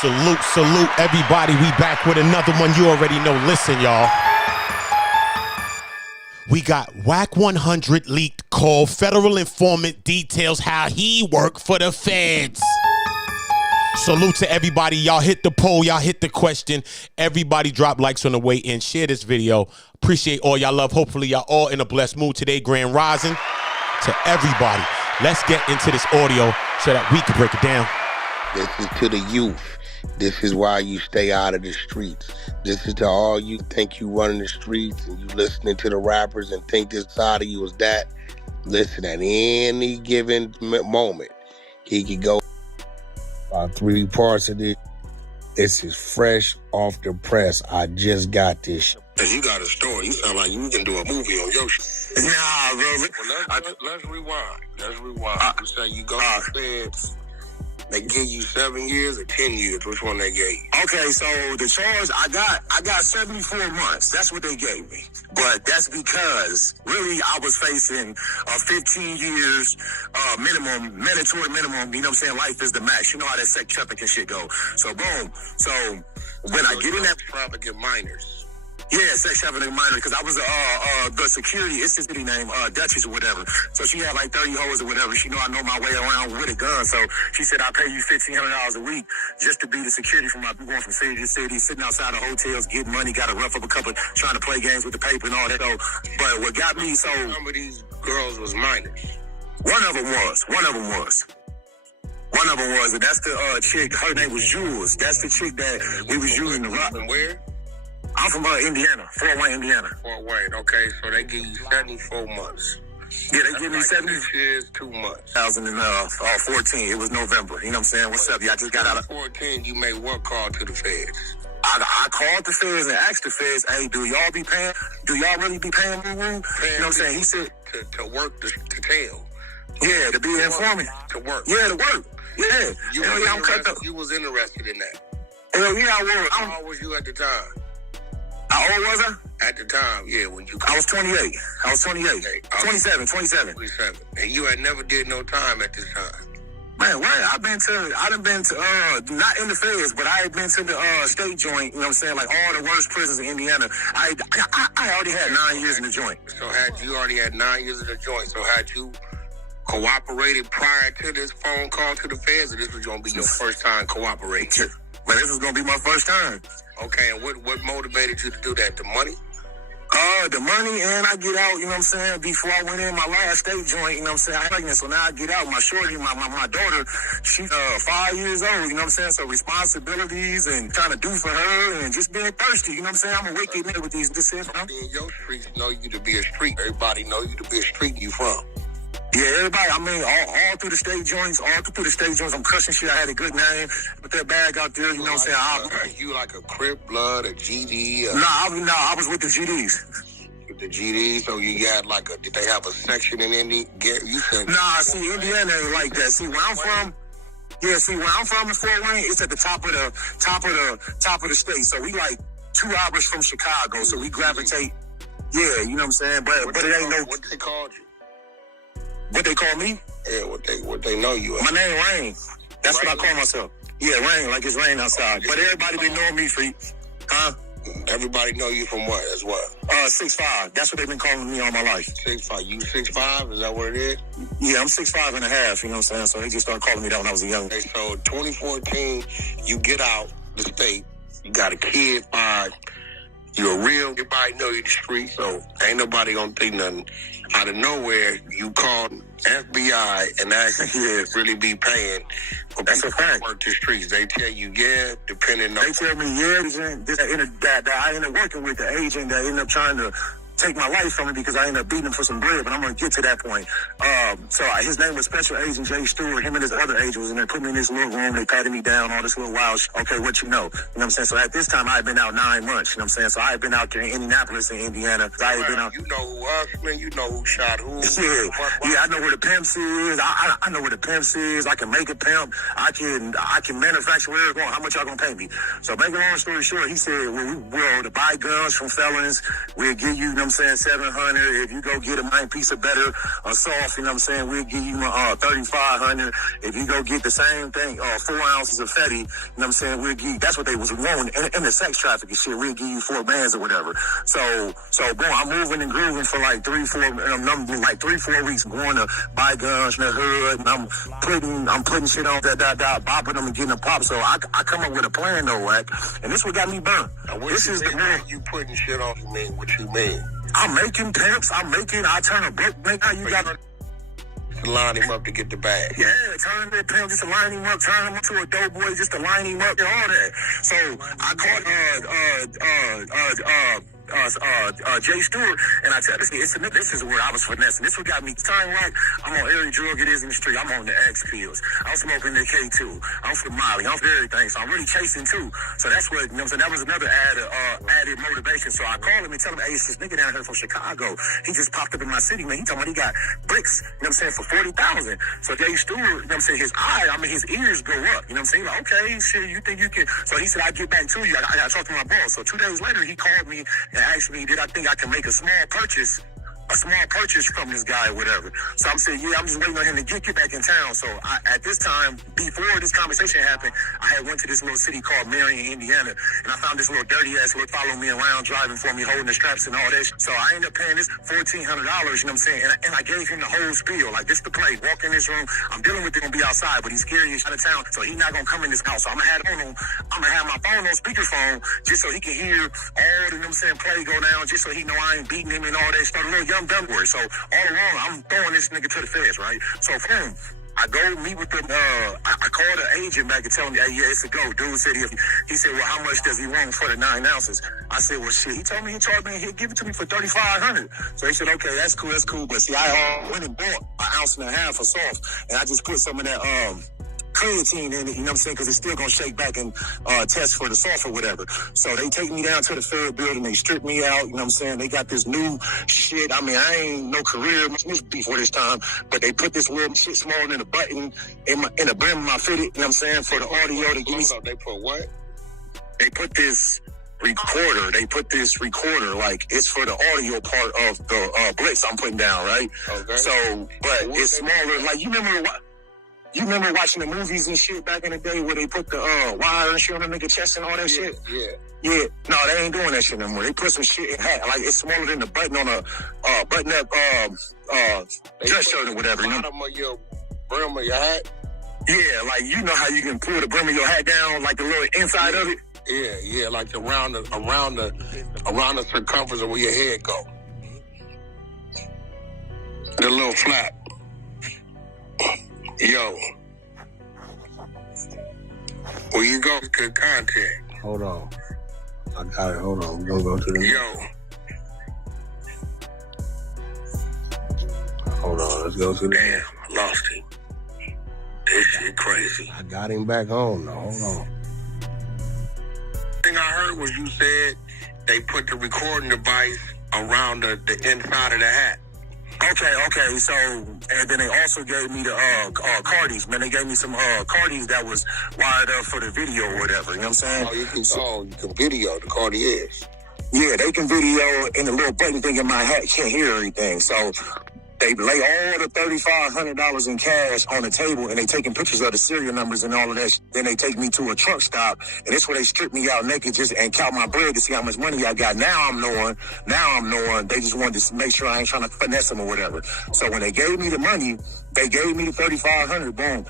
Salute, everybody. We back with another one. You already know. Listen, y'all. We got Wack 100 leaked call. Federal informant details how he worked for the feds. Salute to everybody. Y'all hit the poll. Y'all hit the question. Everybody drop likes on the way in. Share this video. Appreciate all y'all love. Hopefully y'all all in a blessed mood today. Grand Rising to everybody. Let's get into this audio so that we can break it down. This is to the youth. This is why you stay out of the streets. This is to all you think you running the streets and you listening to the rappers and think this side of you is that. Listen, at any given moment, he could go about 3 parts of this. This is fresh off the press. I just got this. Cause you got a story. You sound like you can do a movie on your shit. Nah, bro. Well, let's rewind. You say you go to the feds. They give you 7 years or 10 years. Which one they gave you? Okay, so the charge I got 74 months. That's what they gave me. But that's because really I was facing 15 years minimum, mandatory minimum. You know what I'm saying? Life is the max. You know how that sex trafficking shit go. So boom. So when I get in that trafficking minors. Yeah, sex trafficking minor, because I was the security, it's his name, Duchess or whatever. So she had like 30 hoes or whatever. She know I know my way around with a gun. So she said, I'll pay you $1,500 a week just to be the security for my going from city to city, sitting outside of hotels, getting money, got to rough up a couple, trying to play games with the paper and all that. So, but what got me, so some of these girls was minors. One of them was, and that's the chick, her name was Jules. That's the chick that we was using to rock. From where? I'm from Indiana, Fort Wayne, Indiana. Fort Wayne, okay, so they give you 74 months. Yeah, they give me 70 years, 2 months. 2014, it was November. You know what I'm saying? What's up? I just got out of 14. You made what call to the feds? I called the feds and asked the feds, hey, do y'all really be paying me? You know what I'm saying? He said to work to tell. Yeah, to be an informant. To work. Yeah, to work. Yeah. You was interested in that. Hell yeah, I was. How old was you at the time? How old was I? At the time, yeah, when you... I was 28. Okay. 27. And you had never did no time at this time? Man, what? I done been to, not in the feds, but I had been to the state joint, you know what I'm saying? Like all the worst prisons in Indiana. I already had 9 years in the joint. So you already had 9 years in the joint, so had you cooperated prior to this phone call to the feds, or this was going to be your first time cooperating? Man, this was going to be my first time. Okay, and what motivated you to do that? The money? The money, and I get out, you know what I'm saying, before I went in my last state joint, you know what I'm saying, I'm pregnant, so now I get out, my shorty, my daughter, she's 5 years old, you know what I'm saying, so responsibilities and trying to do for her and just being thirsty, you know what I'm saying, I'm a wicked nigga with these decisions. In your streets know you to be a street, everybody know you to be a street you from. Yeah, everybody, I mean, all through the state joints, I'm crushing shit. I had a good name. Put that bag out there, you know what I'm saying? You like a Crip Blood, a GD? I was with the GDs. With the GDs, so you got like did they have a section in Indiana? You said... Nah, see, Indiana ain't like that. See, where I'm from in Fort Wayne, it's at the top of the state. So we like 2 hours from Chicago, so we gravitate. Yeah, you know what I'm saying? But it ain't no... What they called you? What they call me? Yeah, what they know you as. My name Rain. That's what I call myself. Yeah, Rain, like it's rain outside. But everybody been knowing me for, Everybody know you from what, as what? 6'5". That's what they've been calling me all my life. 6'5". You 6'5"? Is that what it is? Yeah, I'm 6'5" and a half, you know what I'm saying? So they just started calling me that when I was a young. Okay, so 2014, you get out the state, you got a kid, 5. You're real. Everybody know you the street, so ain't nobody gonna think nothing. Out of nowhere, you call FBI and actually really be paying for That's people a fact. to work the streets. They tell you, yeah, depending on... They tell me, that I ended up working with the agent that ended up trying to take my life from me because I ended up beating him for some bread, but I'm going to get to that point. So his name was Special Agent Jay Stewart. Him and his other agent was in there, put me in this little room. They patted me down, all this little wild shit. Okay, what you know? You know what I'm saying? So at this time, I had been out 9 months. You know what I'm saying? So I had been out there in Indianapolis in Indiana. I had been out. You know who Usman, you know who shot who. Yeah, I know where the pimps is. I know where the pimps is. I can make a pimp. I can manufacture whatever I want. How much y'all gonna pay me? So make a long story short, he said, well, to buy guns from felons, we'll give you, you know what I'm saying, 700. If you go get a 9-piece of better or soft, you know what I'm saying, we'll give you 3,500. If you go get the same thing, 4 ounces of Fetty, you know what I'm saying, we'll give you, that's what they was wanting in the sex trafficking shit. We'll give you 4 bands or whatever. So boom, I'm moving and grooving for like 3-4 weeks, going to buy guns in the hood, and I'm putting shit on that, bopping them and getting a pop. So I come up with a plan though, Wack, and this what got me burnt. This is the man. You putting shit on, you mean what you mean? I'm making pimps. I turn a brick maker. You got to line him up to get the bag. Yeah, turn that pimp just to line him up, turn him up to a dope boy just to line him up and all that. So I called Jay Stewart, and I tell this is where I was finessing. This what got me time right. I'm on every drug it is in the street. I'm on the X pills. I'm smoking the K2. I'm for Molly. I'm for everything. So I'm really chasing too. So that's what, you know what I'm saying, that was another added motivation. So I called him and tell him, hey, it's this nigga down here from Chicago. He just popped up in my city, man. He told me he got bricks, you know what I'm saying, for 40,000. So Jay Stewart, you know what I'm saying, his ears go up. You know what I'm saying? Like, okay, shit, you think you can? So he said, I'll get back to you. I got to talk to my boss. So 2 days later, he called me and asked me, did I think I can make a small purchase from this guy or whatever. So I'm saying, yeah, I'm just waiting on him to get back in town. So at this time, before this conversation happened, I had went to this little city called Marion, Indiana, and I found this little dirty ass little following me around, driving for me, holding the straps and all that. So I ended up paying this $1,400, you know what I'm saying? And I gave him the whole spiel, like, this the play. Walk in this room. I'm dealing with it, gonna be outside, but he's scary, he's out of town, so he's not gonna come in this house. So I'm gonna have my phone on speakerphone just so he can hear all the, you know what I'm saying, play go down, just so he know I ain't beating him and all that. Start a little young dumb word. So all along, I'm throwing this nigga to the feds, right? So boom, I go meet with the, I called the agent back and tell him, hey, yeah, it's a go. Dude said, he said, well, how much does he want for the 9 ounces? I said, well, shit, he told me he charged me, he'll give it to me for 3,500. So he said, okay, that's cool. But see, I went and bought 1.5 ounces of soft, and I just put some of that, creatine in it, you know what I'm saying, because it's still going to shake back and test for the soft or whatever. So they take me down to the Fed building, they strip me out, you know what I'm saying, they got this new shit. I mean, I ain't no career before this time, but they put this little shit smaller than a button in the brim of my fitted, you know what I'm saying, for the audio to give me. They put what? They put this recorder, like, it's for the audio part of the blitz I'm putting down, right? Okay. So, but it's smaller, like, you remember watching the movies and shit back in the day where they put the wire and shit on the nigga chest and all that shit? Yeah. No, they ain't doing that shit no more. They put some shit in hat. Like, it's smaller than the button on a button-up dress shirt or whatever. The bottom of your brim of your hat? Yeah, like, you know how you can pull the brim of your hat down, like the little inside of it? Yeah, like around the circumference of where your head go. The little flap. Yo. Where you go? Good content. Hold on. I got it. Hold on. We're going to go to the... Yo. Hold on. Let's go to the... Damn, I lost him. This shit crazy. I got him back on. No, hold on. Thing I heard was you said they put the recording device around the inside of the hat. Okay. So, and then they also gave me the Cardis. Man, they gave me some Cardis that was wired up for the video or whatever. You know what I'm saying? You can video the Cartiers. Yeah, they can video, and the little button thing in my hat can't hear everything. So they lay all the $3,500 in cash on the table, and they taking pictures of the serial numbers and all of that. Then they take me to a truck stop, and that's where they strip me out naked and count my bread to see how much money I got. Now I'm knowing. They just wanted to make sure I ain't trying to finesse them or whatever. So when they gave me the money, they gave me the $3,500. Boom.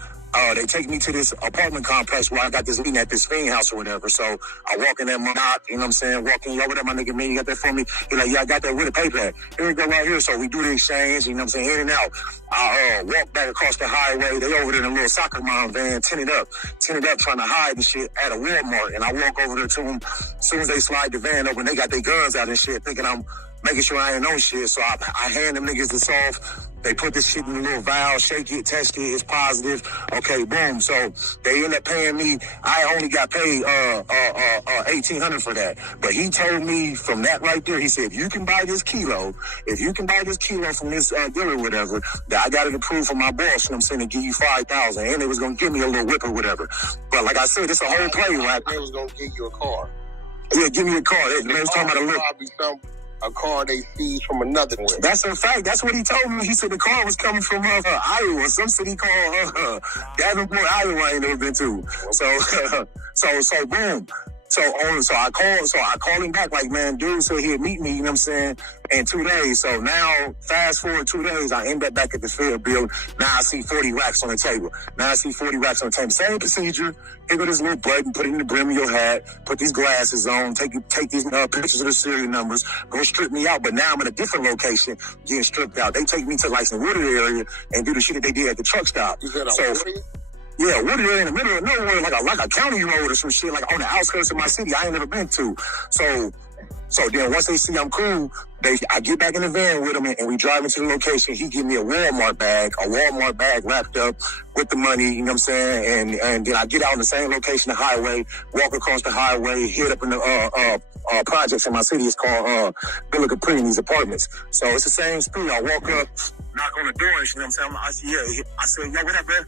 They take me to this apartment complex where I got this meeting at this fiend house or whatever. So I walk in there, you know what I'm saying? Walking over there, my nigga, man, you got that for me? He's like, yeah, I got that with a paper. Here we go right here. So we do the exchange, you know what I'm saying? In and out. I walk back across the highway. They over there in a little soccer mom van, tinted up, trying to hide the shit at a Walmart. And I walk over there to them. As soon as they slide the van open, they got their guns out and shit, thinking I'm making sure I ain't no shit. So I hand them niggas the soft. They put this shit in a little vial, shake it, test it, it's positive. Okay, boom. So they end up paying me. I only got paid $1,800 for that. But he told me from that right there, he said, if you can buy this kilo from this dealer or whatever, that I got it approved from my boss, you know what I'm saying, to give you $5,000. And they was gonna give me a little whip or whatever. But like I said, it's a whole play, right? They was gonna give you a car. Yeah, give me a car. They was talking about a little. a car they seized from another one. That's a fact. That's what he told me. He said the car was coming from Iowa, some city called Davenport, Iowa. I ain't never been to. So boom. So I called him back like, man, dude said he'd meet me, you know what I'm saying, in 2 days. So now, fast forward 2 days, I end up back at the field building. Now I see 40 racks on the table. Same procedure. Here go this little button, put it in the brim of your hat, put these glasses on, take these pictures of the serial numbers, go strip me out. But now I'm in a different location, getting stripped out. They take me to like some Wooded area and do the shit that they did at the truck stop. You said Wooded? Yeah, Wooded in the middle of nowhere, like a county road or some shit, like on the outskirts of my city I ain't never been to. So then once they see I'm cool, I get back in the van with him and we drive into the location. He give me a Walmart bag wrapped up with the money, you know what I'm saying? And then I get out on the same location, the highway, walk across the highway, hit up in the projects in my city. It's called Villa Capri, these apartments. So it's the same street. I walk up, knock on the door, you know what I'm saying? I said, yo, what up, man?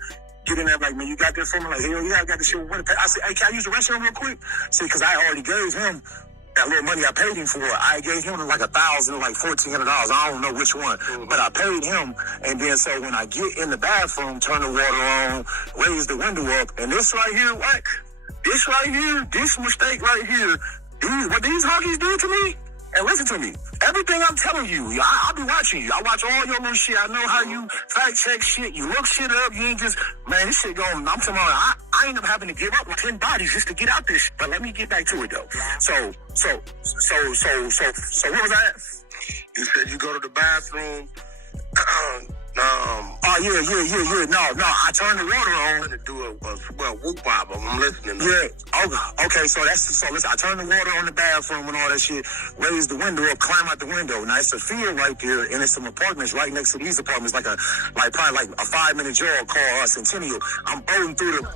Get in there like, man, you got this for me? Like, hell yeah, I got this shit. I said, hey, can I use the restroom real quick? See, because I already gave him that little money I paid him for. I gave him like $1,000, like $1,400. I don't know which one, but I paid him. And then so when I get in the bathroom, turn the water on, raise the window up, and this right here, Wack, this mistake right here, what these huggies did to me. And listen to me. Everything I'm telling you, I'll be watching you. I watch all your little shit. I know how you fact check shit. You look shit up. You ain't just, man, this shit going, I'm telling you, I ain't up having to give up like 10 bodies just to get out this shit. But let me get back to it though. So what was that? You said you go to the bathroom. Yeah. No. I turned the water on. To do a whoop bop. I'm listening. Yeah. Okay. So listen. I turned the water on the bathroom and all that shit. Raise the window up. Climb out the window. Now it's a field right there, and it's some apartments right next to these apartments. Probably like a 5-minute jog called Centennial. I'm boating through the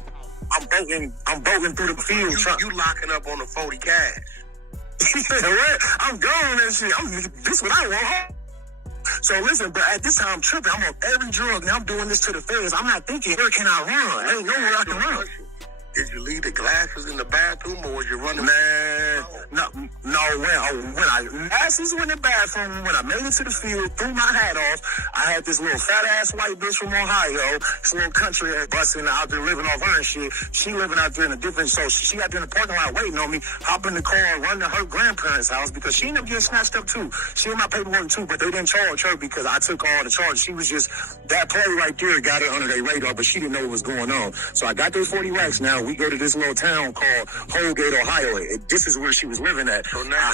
field. You locking up on the 40 cash. I'm going that shit. This what I want. So listen, but at this time I'm tripping. I'm on every drug. Now I'm doing this to the feds. I'm not thinking, where can I run? Ain't nowhere I can run. Did you leave the glasses in the bathroom or was you running? Man, when I glasses were in the bathroom, when I made it to the field, threw my hat off, I had this little fat ass white bitch from Ohio, this little country ass busting out there living off her and shit. She living out there in a different, so she got there in the parking lot waiting on me, hop in the car and run to her grandparents' house because she ended up getting snatched up too. She had my paperwork too, but they didn't charge her because I took all the charges. She was just, that play right there got her under their radar, but she didn't know what was going on. So I got those 40 racks now. We go to this little town called Holgate, Ohio. This is where she was living at. So now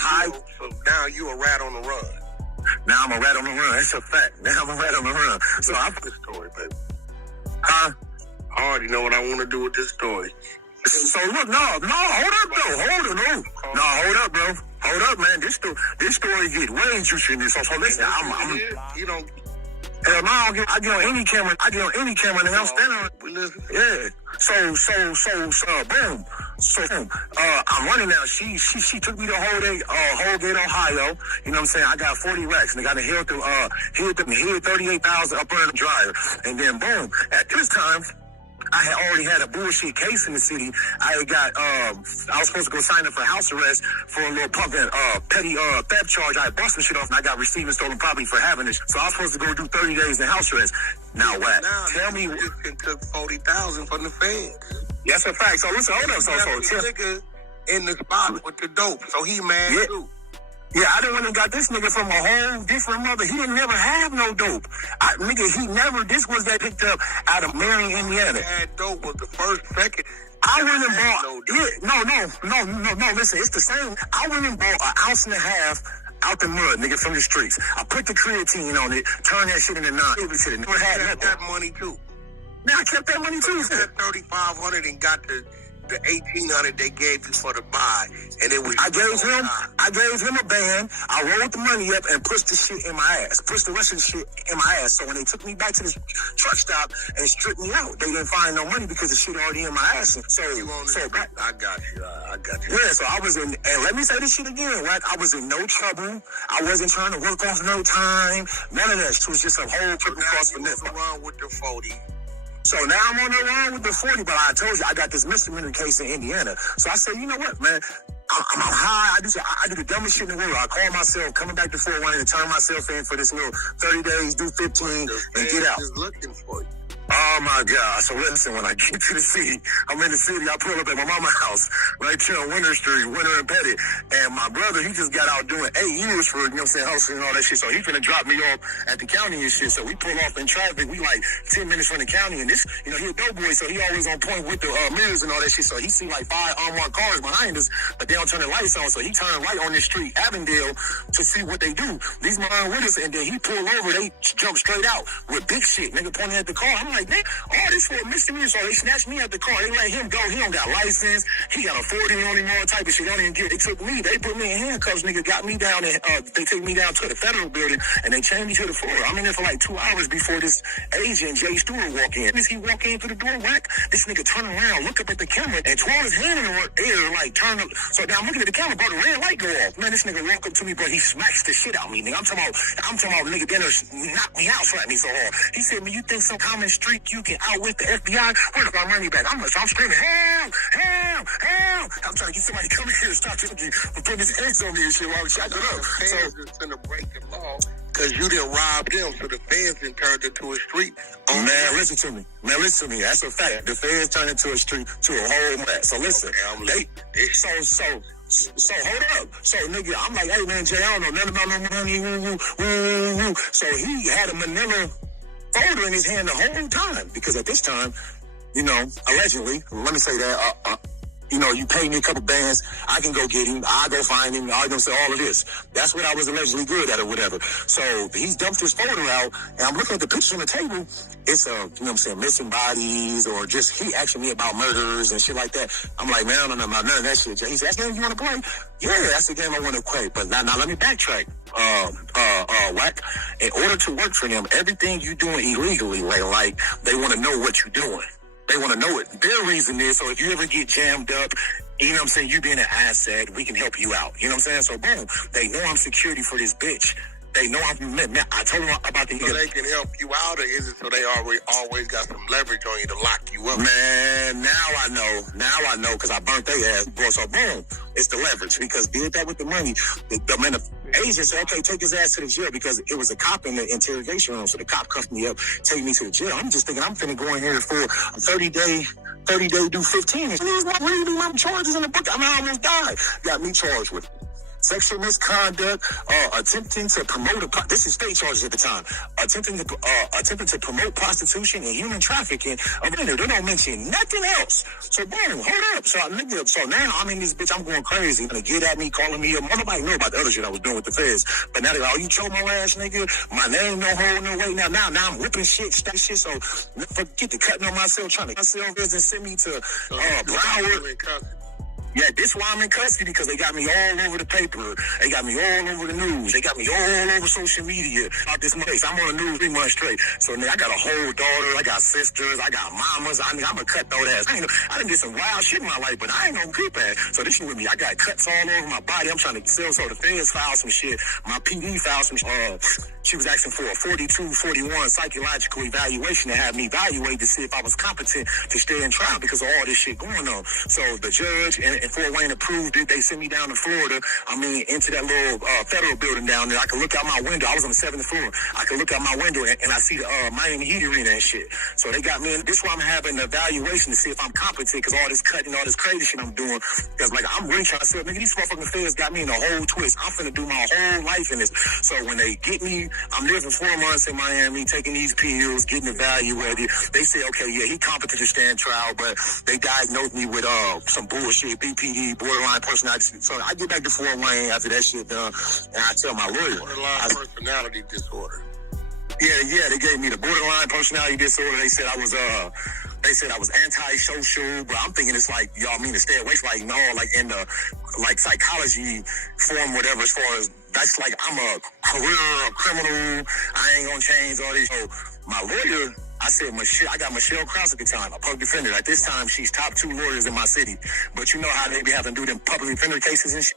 you a rat on the run. Now I'm a rat on the run. That's a fact. Now I'm a rat on the run. So I'm this story, baby. Huh? I already know what I want to do with this story. So look, no, hold up, though. Hold up, bro. Hold up, man. This story get way juicy in this. So listen, you don't. Hell no, I get on any camera. And I'm standing on it. Yeah. So, boom. So, I'm running now. She took me to Holgate, Ohio. You know what I'm saying? I got 40 racks and I got to hit 38,000 up under the dryer. And then, boom. At this time, I had already had a bullshit case in the city. I was supposed to go sign up for house arrest for a little petty theft charge. I had busted shit off and I got receiving stolen property for having it. So I was supposed to go do 30 days in house arrest. Now what? Tell me. You took 40,000 from the feds. That's a fact. So listen, hold up. So nigga in the spot with the dope. So he mad too. Yeah, I done went and got this nigga from a whole different mother. He didn't never have no dope. This was that picked up out of Marion, Indiana. Had dope was the first, second. I went and bought, no, listen, it's the same. I went and bought an ounce and a half out the mud, nigga, from the streets. I put the creatine on it, turned that shit into Never had that money too. Now I kept that money too. You had 3,500 and got the 1,800 they gave you for the buy, and it was. I gave him a band. I rolled the money up and pushed the shit in my ass. Pushed the rest of the shit in my ass. So when they took me back to the truck stop and stripped me out, they didn't find no money because the shit already in my ass. I got you. Yeah, so I was in, and let me say this shit again, Wack. I was in no trouble. I wasn't trying to work off no time. None of that. It was just a whole triple cross for nothing. Around with the 40. So now I'm on the line with the 40, but I told you I got this misdemeanor case in Indiana. So I said, you know what, man? I'm high. I do the dumbest shit in the world. I call myself coming back to Fort Wayne to turn myself in for this little 30 days, do 15, and get out. Is looking for you. Oh my God. So listen, when I get to the city, I'm in the city, I pull up at my mama's house, right here on Winter Street, Winter and Pettit. And my brother, he just got out doing 8 years for, you know what I'm saying, hustling and all that shit. So he finna drop me off at the county and shit. So we pull off in traffic. We like 10 minutes from the county. And this, you know, he a dope boy, so he always on point with the mirrors and all that shit. So he see like 5 unmarked cars behind us, but they don't turn the lights on. So he turned right on this street, Avondale, to see what they do. These mine with us, and then he pulled over. They jump straight out with big shit. Nigga pointing at the car. I'm like, nigga, all this for a misdemeanor. So they snatched me at the car. They let him go. He don't got license. He got a 40 on him, all type of shit. Don't even get it. They took me. They put me in handcuffs, nigga. Got me down and they took me down to the federal building and they chained me to the floor. I'm in there for like 2 hours before this agent, Jay Stewart, walk in. As he walk in through the door, Wack, this nigga turn around, look up at the camera, and twirl his hand in the air, like turn up. So now I'm looking at the camera, bro, the red light go off. Man, this nigga walk up to me, bro. He smacks the shit out of me, nigga. I'm talking about nigga dinner knock me out, slap me so hard. He said, man, you think some common streak you can outwit the FBI? Where's my money back? I'm screaming, help, help, help. I'm trying to get somebody to come in here and stop putting his hands on me and shit while we shot it up. So it's in the breaking law because you didn't rob them, so the feds didn't turn it to a street. Oh, man, listen to me. Man, listen to me. That's a fact. The feds turned into a street to a whole mess. So listen, So hold up. So nigga, I'm like, hey man, Jay, I don't know nothing about no money. Woo. So he had a manila folder in his hand the whole time because at this time, you know, allegedly, let me say that, you know, you pay me a couple bands, I can go get him, I go find him, I gonna say all of this. That's what I was allegedly good at or whatever. So he's dumped his folder out, and I'm looking at the pictures on the table. It's you know what I'm saying, missing bodies, or just he asking me about murders and shit like that. I'm like, man, I don't know about none of that shit. He said, that's the game you want to play? Yeah, that's the game I want to play. But now let me backtrack. Wack, in order to work for them, everything you doing illegally, like they want to know what you're doing. They want to know it. Their reason is, so if you ever get jammed up, you know what I'm saying, you being an asset, we can help you out. You know what I'm saying? So boom, they know I'm security for this bitch. They know I told them about the... So they can help you out, or is it so they always got some leverage on you to lock you up? Man, now I know, because I burnt their ass. Bro, so boom, it's the leverage, because did that with the money. The agent said, okay, take his ass to the jail, because it was a cop in the interrogation room, so the cop cuffed me up, take me to the jail. I'm just thinking, I'm finna go in here for a 30-day do 15. And there's not really my charges in the book. I mean, I almost died. Got me charged with sexual misconduct, attempting to promote this is state charges at the time, attempting to promote prostitution and human trafficking. They don't mention nothing else. So boom, hold up. So now I'm in this bitch, I'm going crazy. Gonna get at me, calling me up. Nobody know about the other shit I was doing with the feds. But now they're like, oh, you choke my ass, nigga. My name no hold no weight. Now I'm whipping shit, that shit. So forget the cutting on myself, trying to myself and send me to Broward. Yeah, this is why I'm in custody, because they got me all over the paper. They got me all over the news. They got me all over social media about this place. I'm on the news 3 months straight. So now I got a whole daughter. I got sisters. I got mamas. I'm a cutthroat ass. I done did some wild shit in my life, but I ain't no creep ass. So this shit with me. I got cuts all over my body. I'm trying to sell. So the feds filed some shit. My PD filed some shit. She was asking for a 42-41 psychological evaluation to have me evaluate to see if I was competent to stay in trial because of all this shit going on. So the judge and Fort Wayne approved it. They sent me down to Florida. Into that little federal building down there. I could look out my window. I was on the 7th floor. I could look out my window and I see the Miami Heat arena and shit. So they got me in. This is why I'm having an evaluation to see if I'm competent, because all this cutting, all this crazy shit I'm doing. Because like I'm really trying to say, nigga, these motherfucking feds got me in a whole twist. I'm finna do my whole life in this. So when they get me, I'm living 4 months in Miami, taking these pills, getting evaluated. They say, okay, yeah, he competent to stand trial, but they diagnosed me with some bullshit, BPD, borderline personality. So I get back to Fort Wayne after that shit done, and I tell my lawyer. Borderline personality disorder. Yeah, they gave me the borderline personality disorder. They said I was antisocial, but I'm thinking it's like, y'all mean to stay away from, like, no, like in the, like, psychology form, whatever, as far as, that's like, I'm a career criminal, I ain't gonna change all this. So my lawyer, I said, I got Michelle Krause at the time, a public defender. At this time, she's top 2 lawyers in my city. But you know how they be having to do them public defender cases and shit.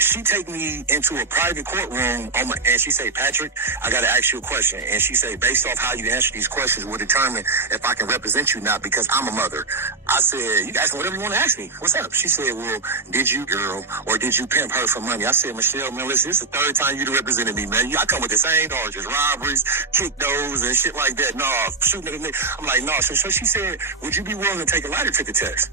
She take me into a private courtroom and she say, Patrick, I gotta ask you a question. And she say, based off how you answer these questions will determine if I can represent you not because I'm a mother. I said, you guys, whatever you want to ask me. What's up? She said, well, did you girl or did you pimp her for money? I said, Michelle, man, listen, this is the third time you represented me, man. I come with the same charges, robberies, kick those and shit like that. No, shooting at a nigga. I'm like, no. So she said, would you be willing to take a lie detector test?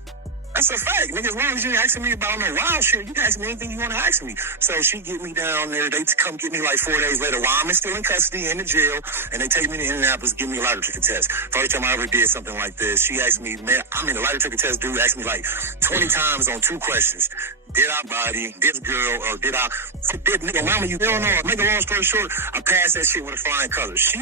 That's a fact, nigga. As long as you ain't asking me about no wild shit, you can ask me anything you want to ask me. So she get me down there. They come get me like 4 days later while I'm still in custody in the jail, and they take me to Indianapolis, give me a lie detector test. First time I ever did something like this, she asked me, man, the lie detector test dude asked me like 20 times on 2 questions. Did I body this girl or did nigga mama, you don't know? Make a long story short, I passed that shit with a flying color. She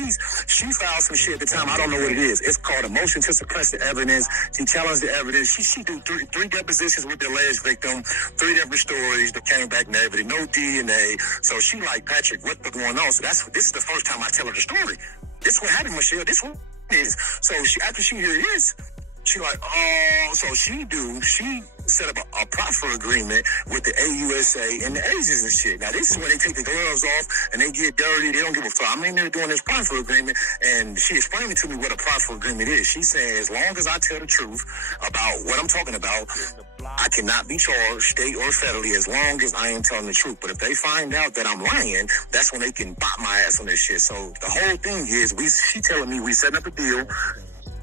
filed some shit at the time. I don't know what it is. It's called a motion to suppress the evidence. She challenged the evidence. She do three depositions with the alleged victim, 3 different stories that came back negative, no DNA. So she like, Patrick, what's going on? So this is the first time I tell her the story. This what happened, Michelle. This one is. So after she hear this, she like, oh, so she set up a proffer agreement with the AUSA and the agents and shit. Now, this is when they take the gloves off and they get dirty. They don't give a fuck. I'm in there doing this proffer agreement, and she explained to me what a proffer agreement is. She said, as long as I tell the truth about what I'm talking about, I cannot be charged, state or federally, as long as I am telling the truth. But if they find out that I'm lying, that's when they can bop my ass on this shit. So the whole thing is, she telling me we setting up a deal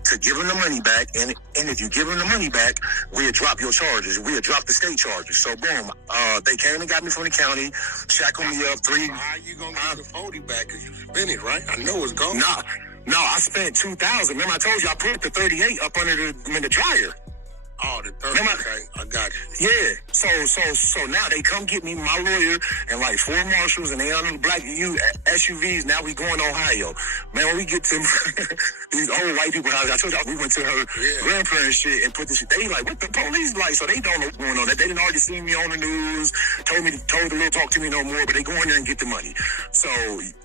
to give them the money back, and if you give them the money back, we'll drop your charges. We'll drop the state charges. So boom, they came and got me from the county, shackled me up 3. How you gonna get the 40 back? Cause you spent it, right? I know it's gone. No, I spent 2,000. Remember I told you I put the 38 up under the dryer. Oh, the 30. Okay, I got you. Yeah. So now they come get me, my lawyer, and like 4 marshals, and they on the black SUVs. Now we going to Ohio. Man, when we get to these old white people houses, I told y'all we went to her grandparents' shit and put this shit. They like, what the police like? So they don't know what's going on. They didn't already see me on the news, told the little talk to me no more, but they go in there and get the money. So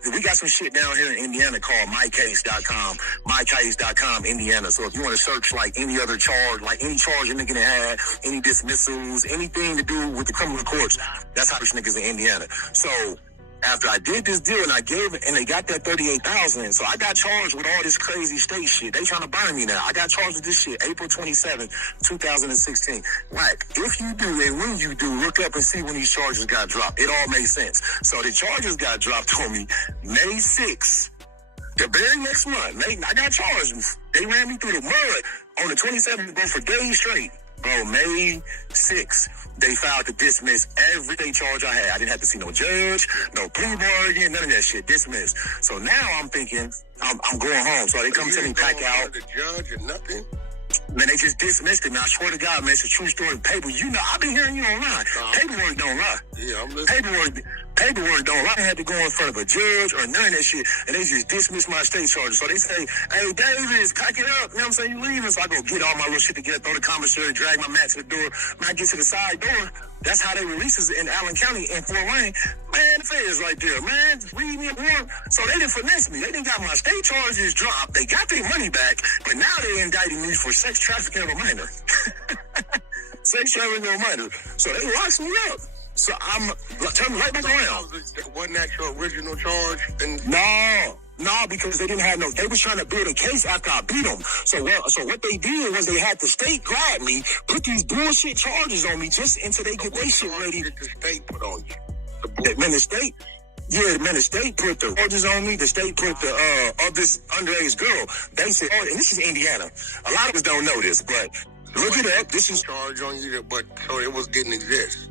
we got some shit down here in Indiana called mycase.com, mycase.com, Indiana. So if you want to search like any other charge, like any charge a nigga had, any dismissals, anything to do with the criminal courts, that's how this niggas in Indiana. So after I did this deal and I gave it, and they got that 38,000, so I got charged with all this crazy state shit. They trying to burn me now. I got charged with this shit April 27, 2016. Wack, if you do and when you do, look up and see when these charges got dropped. It all makes sense. So the charges got dropped on me May 6th. The very next month, I got charged. They ran me through the mud on the 27th, bro, for days straight. Bro, May 6th, they filed to dismiss every day charge I had. I didn't have to see no judge, no plea bargain, none of that shit. Dismissed. So now I'm thinking I'm going home. So they come to me, pack out. The judge or nothing? Man, they just dismissed it. Now, I swear to God, man, it's a true story. Paper, you know, I've been hearing you online. Paperwork don't lie. Yeah, I'm listening. Paperwork don't lie. I had to go in front of a judge or none of that shit, and they just dismissed my state charges. So they say, hey, Davis, pack it up. You know what I'm saying? You leaving. So I go get all my little shit together, throw the commissary, drag my mat to the door. When I get to the side door, that's how they release us in Allen County in Fort Wayne. Man, the feds right there, man. Read me a warrant. So they didn't finesse me. They didn't got my state charges dropped. They got their money back, but now they indicting me for sex trafficking of a minor. Sex trafficking of a minor. So they locked me up. So I'm turning right back around. Wasn't that your original charge? No, because they didn't have no. They was trying to build a case after I beat them. So what they did was they had the state grab me, put these bullshit charges on me just until they get their shit ready. Did the state put on you? The state. Yeah, man, the state put the charges on me. The state put the of this underage girl. They said, oh, and this is Indiana. A lot of us don't know this, but look it up. This is charge on you, but so it didn't exist.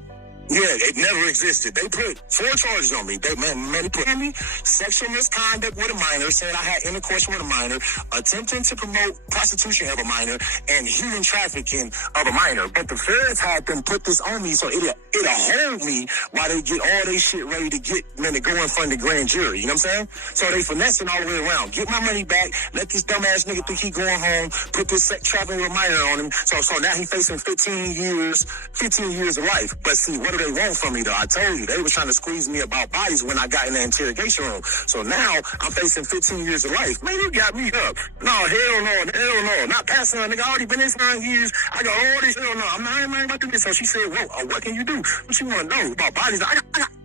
Yeah, it never existed. They put 4 charges on me. They put on me sexual misconduct with a minor, saying I had intercourse with a minor, attempting to promote prostitution of a minor, and human trafficking of a minor. But the feds had them put this on me, so it'll hold me while they get all their shit ready to get to go in front of the grand jury. You know what I'm saying? So they finessing all the way around. Get my money back. Let this dumbass nigga think he going home. Put this sex trafficking with a minor on him. So now he facing 15 years of life. But see, what do they want from me, though? I told you, they was trying to squeeze me about bodies when I got in the interrogation room. So now, I'm facing 15 years of life. Man, you got me up. No, hell no. Not passing her, nigga. I already been in 9 years. I got all this. Hell no. I'm not about to do this. So she said, well, what can you do? What you want to know about bodies?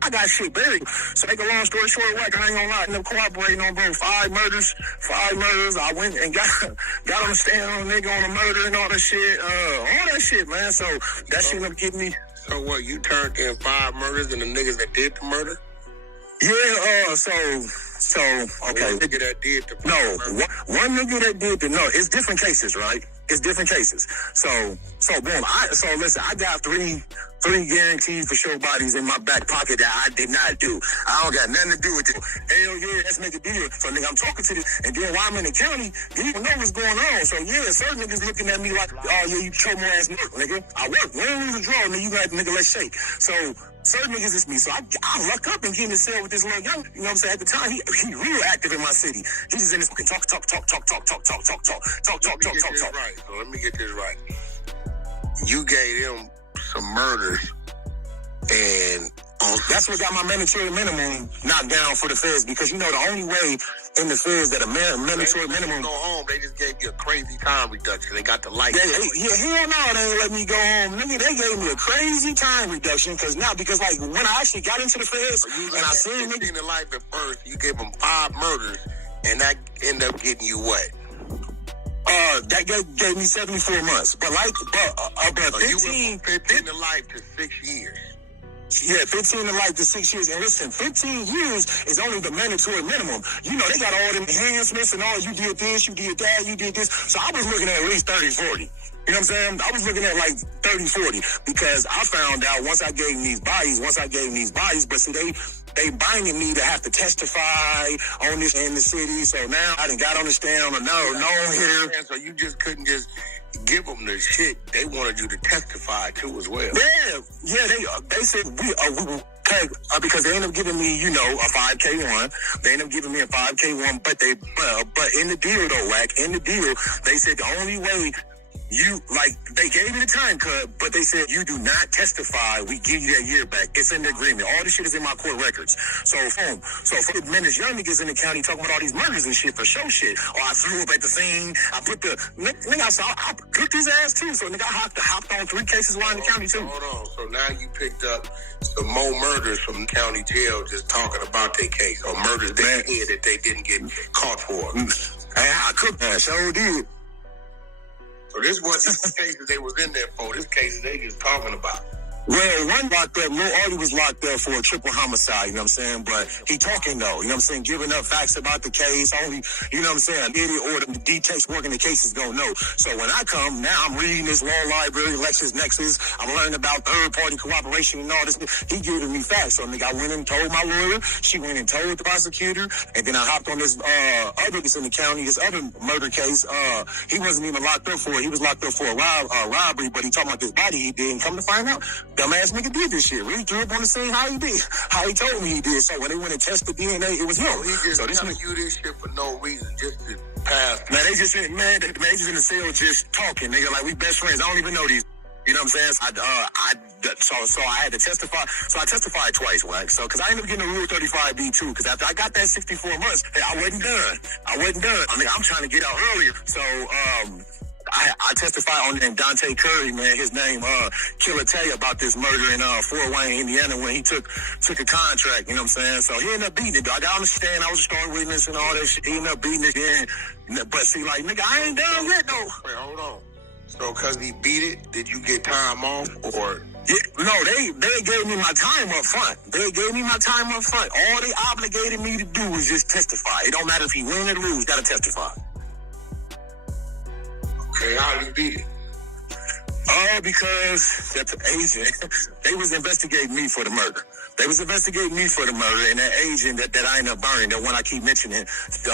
I got shit buried. So make a long story short, Wack, I ain't gonna lie. I ended up cooperating on, bro, 5 murders. I went and got on the stand on a nigga on a murder and all that shit. All that shit, man. So that shit ended up getting me. So what, you turned in 5 murders and the niggas that did the murder? Yeah, so okay. One nigga that did the murder. One nigga that did the, no, it's different cases, right? It's different cases. So boom, listen, I got three guaranteed for sure bodies in my back pocket that I did not do. I don't got nothing to do with it. Hell yeah, let's make a deal. So nigga, I'm talking to this, and then while I'm in the county, you don't know what's going on. So yeah, certain niggas looking at me like, oh yeah, you choke more ass work, nigga. I work. Win, lose, or draw, nigga, you got nigga, let's shake. So certain niggas is me. So I luck up and get in the cell with this little young, you know what I'm saying? At the time, he real active in my city. He just in this fucking talk. Right. So let me get this right. You gave them some murders, and that's what got my mandatory minimum knocked down for the feds, because you know the only way in the feds that a mandatory minimum go home, they just gave you a crazy time reduction. They got the light. Hell no, they ain't let me go home. Nigga, they gave me a crazy time reduction because like when I actually got into the feds and I seen niggas in the life at first, you gave them 5 murders, and that ended up getting you what? That gave me 74 months. But 15 you went from 15 to life to 6 years. Yeah, 15 to life to 6 years. And listen, 15 years is only the mandatory minimum. You know, they got all them enhancements and all. You did this, you did that, you did this. So I was looking at least 30, 40. You know what I'm saying? I was looking at like 30, 40 because I found out once I gave them these bodies, but see, they binding me to have to testify on this in the city. So now I done got on the stand on a no here. So you just couldn't just give them the shit. They wanted you to testify too as well. Yeah. They said because they ended up giving me, you know, a 5K1. They ended up giving me a 5K1, but in the deal though, Wack, in the deal, they said the only way they gave me the time cut, but they said you do not testify, we give you that year back. It's in the agreement. All this shit is in my court records. So for the minutes young niggas in the county talking about all these murders and shit for show shit. Oh, I threw up at the scene. I put the nigga, I cooked his ass too. So nigga, I hopped on 3 cases while in the county too. Hold on. So now you picked up some more murders from the county jail just talking about their case or murders they did that they didn't get caught for. I cooked that. Sure did. So this wasn't the cases they was in there for. This cases they just talking about. Well, one locked up, Lil Artie was locked up for a triple homicide, you know what I'm saying? But he talking though, you know what I'm saying? Giving up facts about the case, only, you know what I'm saying? An idiot or the details working the case is gonna know. So when I come, now I'm reading this law library, LexisNexis, I'm learning about third-party cooperation and all this. He giving me facts. So nigga, I went and told my lawyer, she went and told the prosecutor, and then I hopped on this other case in the county, this other murder case. He wasn't even locked up for it. He was locked up for a robbery, but he talking about this body he did, and come to find out, dumbass nigga did this shit. Really threw up on the scene how he did. How he told me he did. So when they went and tested DNA, it was him. He just telling you this shit for no reason, just to pass. Man, they just in the cell just talking, nigga, like we best friends. I don't even know these. You know what I'm saying? So I had to testify. So I testified twice, Wack. So, because I ended up getting a Rule 35B too. Because after I got that 64 months, I wasn't done. I mean, I'm trying to get out earlier. So, I testified on name Dante Curry, man. His name, Killer Tay, about this murder in Fort Wayne, Indiana, when he took a contract. You know what I'm saying? So he ended up beating it. Though. I got on the stand. I was a strong witness and all that shit. He ended up beating it. Then, but see, like, nigga, I ain't done yet though. Wait, hold on. So, cause he beat it, did you get time off or? Yeah, no, they gave me my time up front. All they obligated me to do was just testify. It don't matter if he win or lose. Gotta testify. Okay, how did he beat it? Because that's an agent. They was investigating me for the murder. And that agent that I ended up burning, the one I keep mentioning,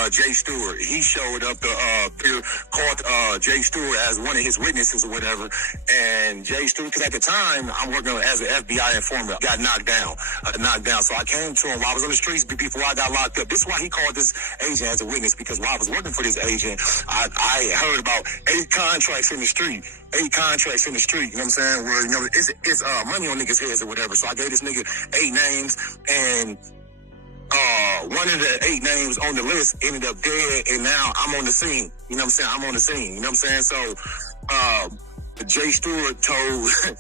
Jay Stewart, he showed up to called Jay Stewart as one of his witnesses or whatever. And Jay Stewart, because at the time, I'm working as an FBI informant, got knocked down. So I came to him while I was on the streets before I got locked up. This is why he called this agent as a witness, because while I was working for this agent, I heard about 8 contracts in the street. 8 contracts in the street, you know what I'm saying? Where, you know, it's money on niggas' heads or whatever. So I gave this nigga 8 names, and one of the 8 names on the list ended up dead, and now I'm on the scene. You know what I'm saying? I'm on the scene. You know what I'm saying? So, Jay Stewart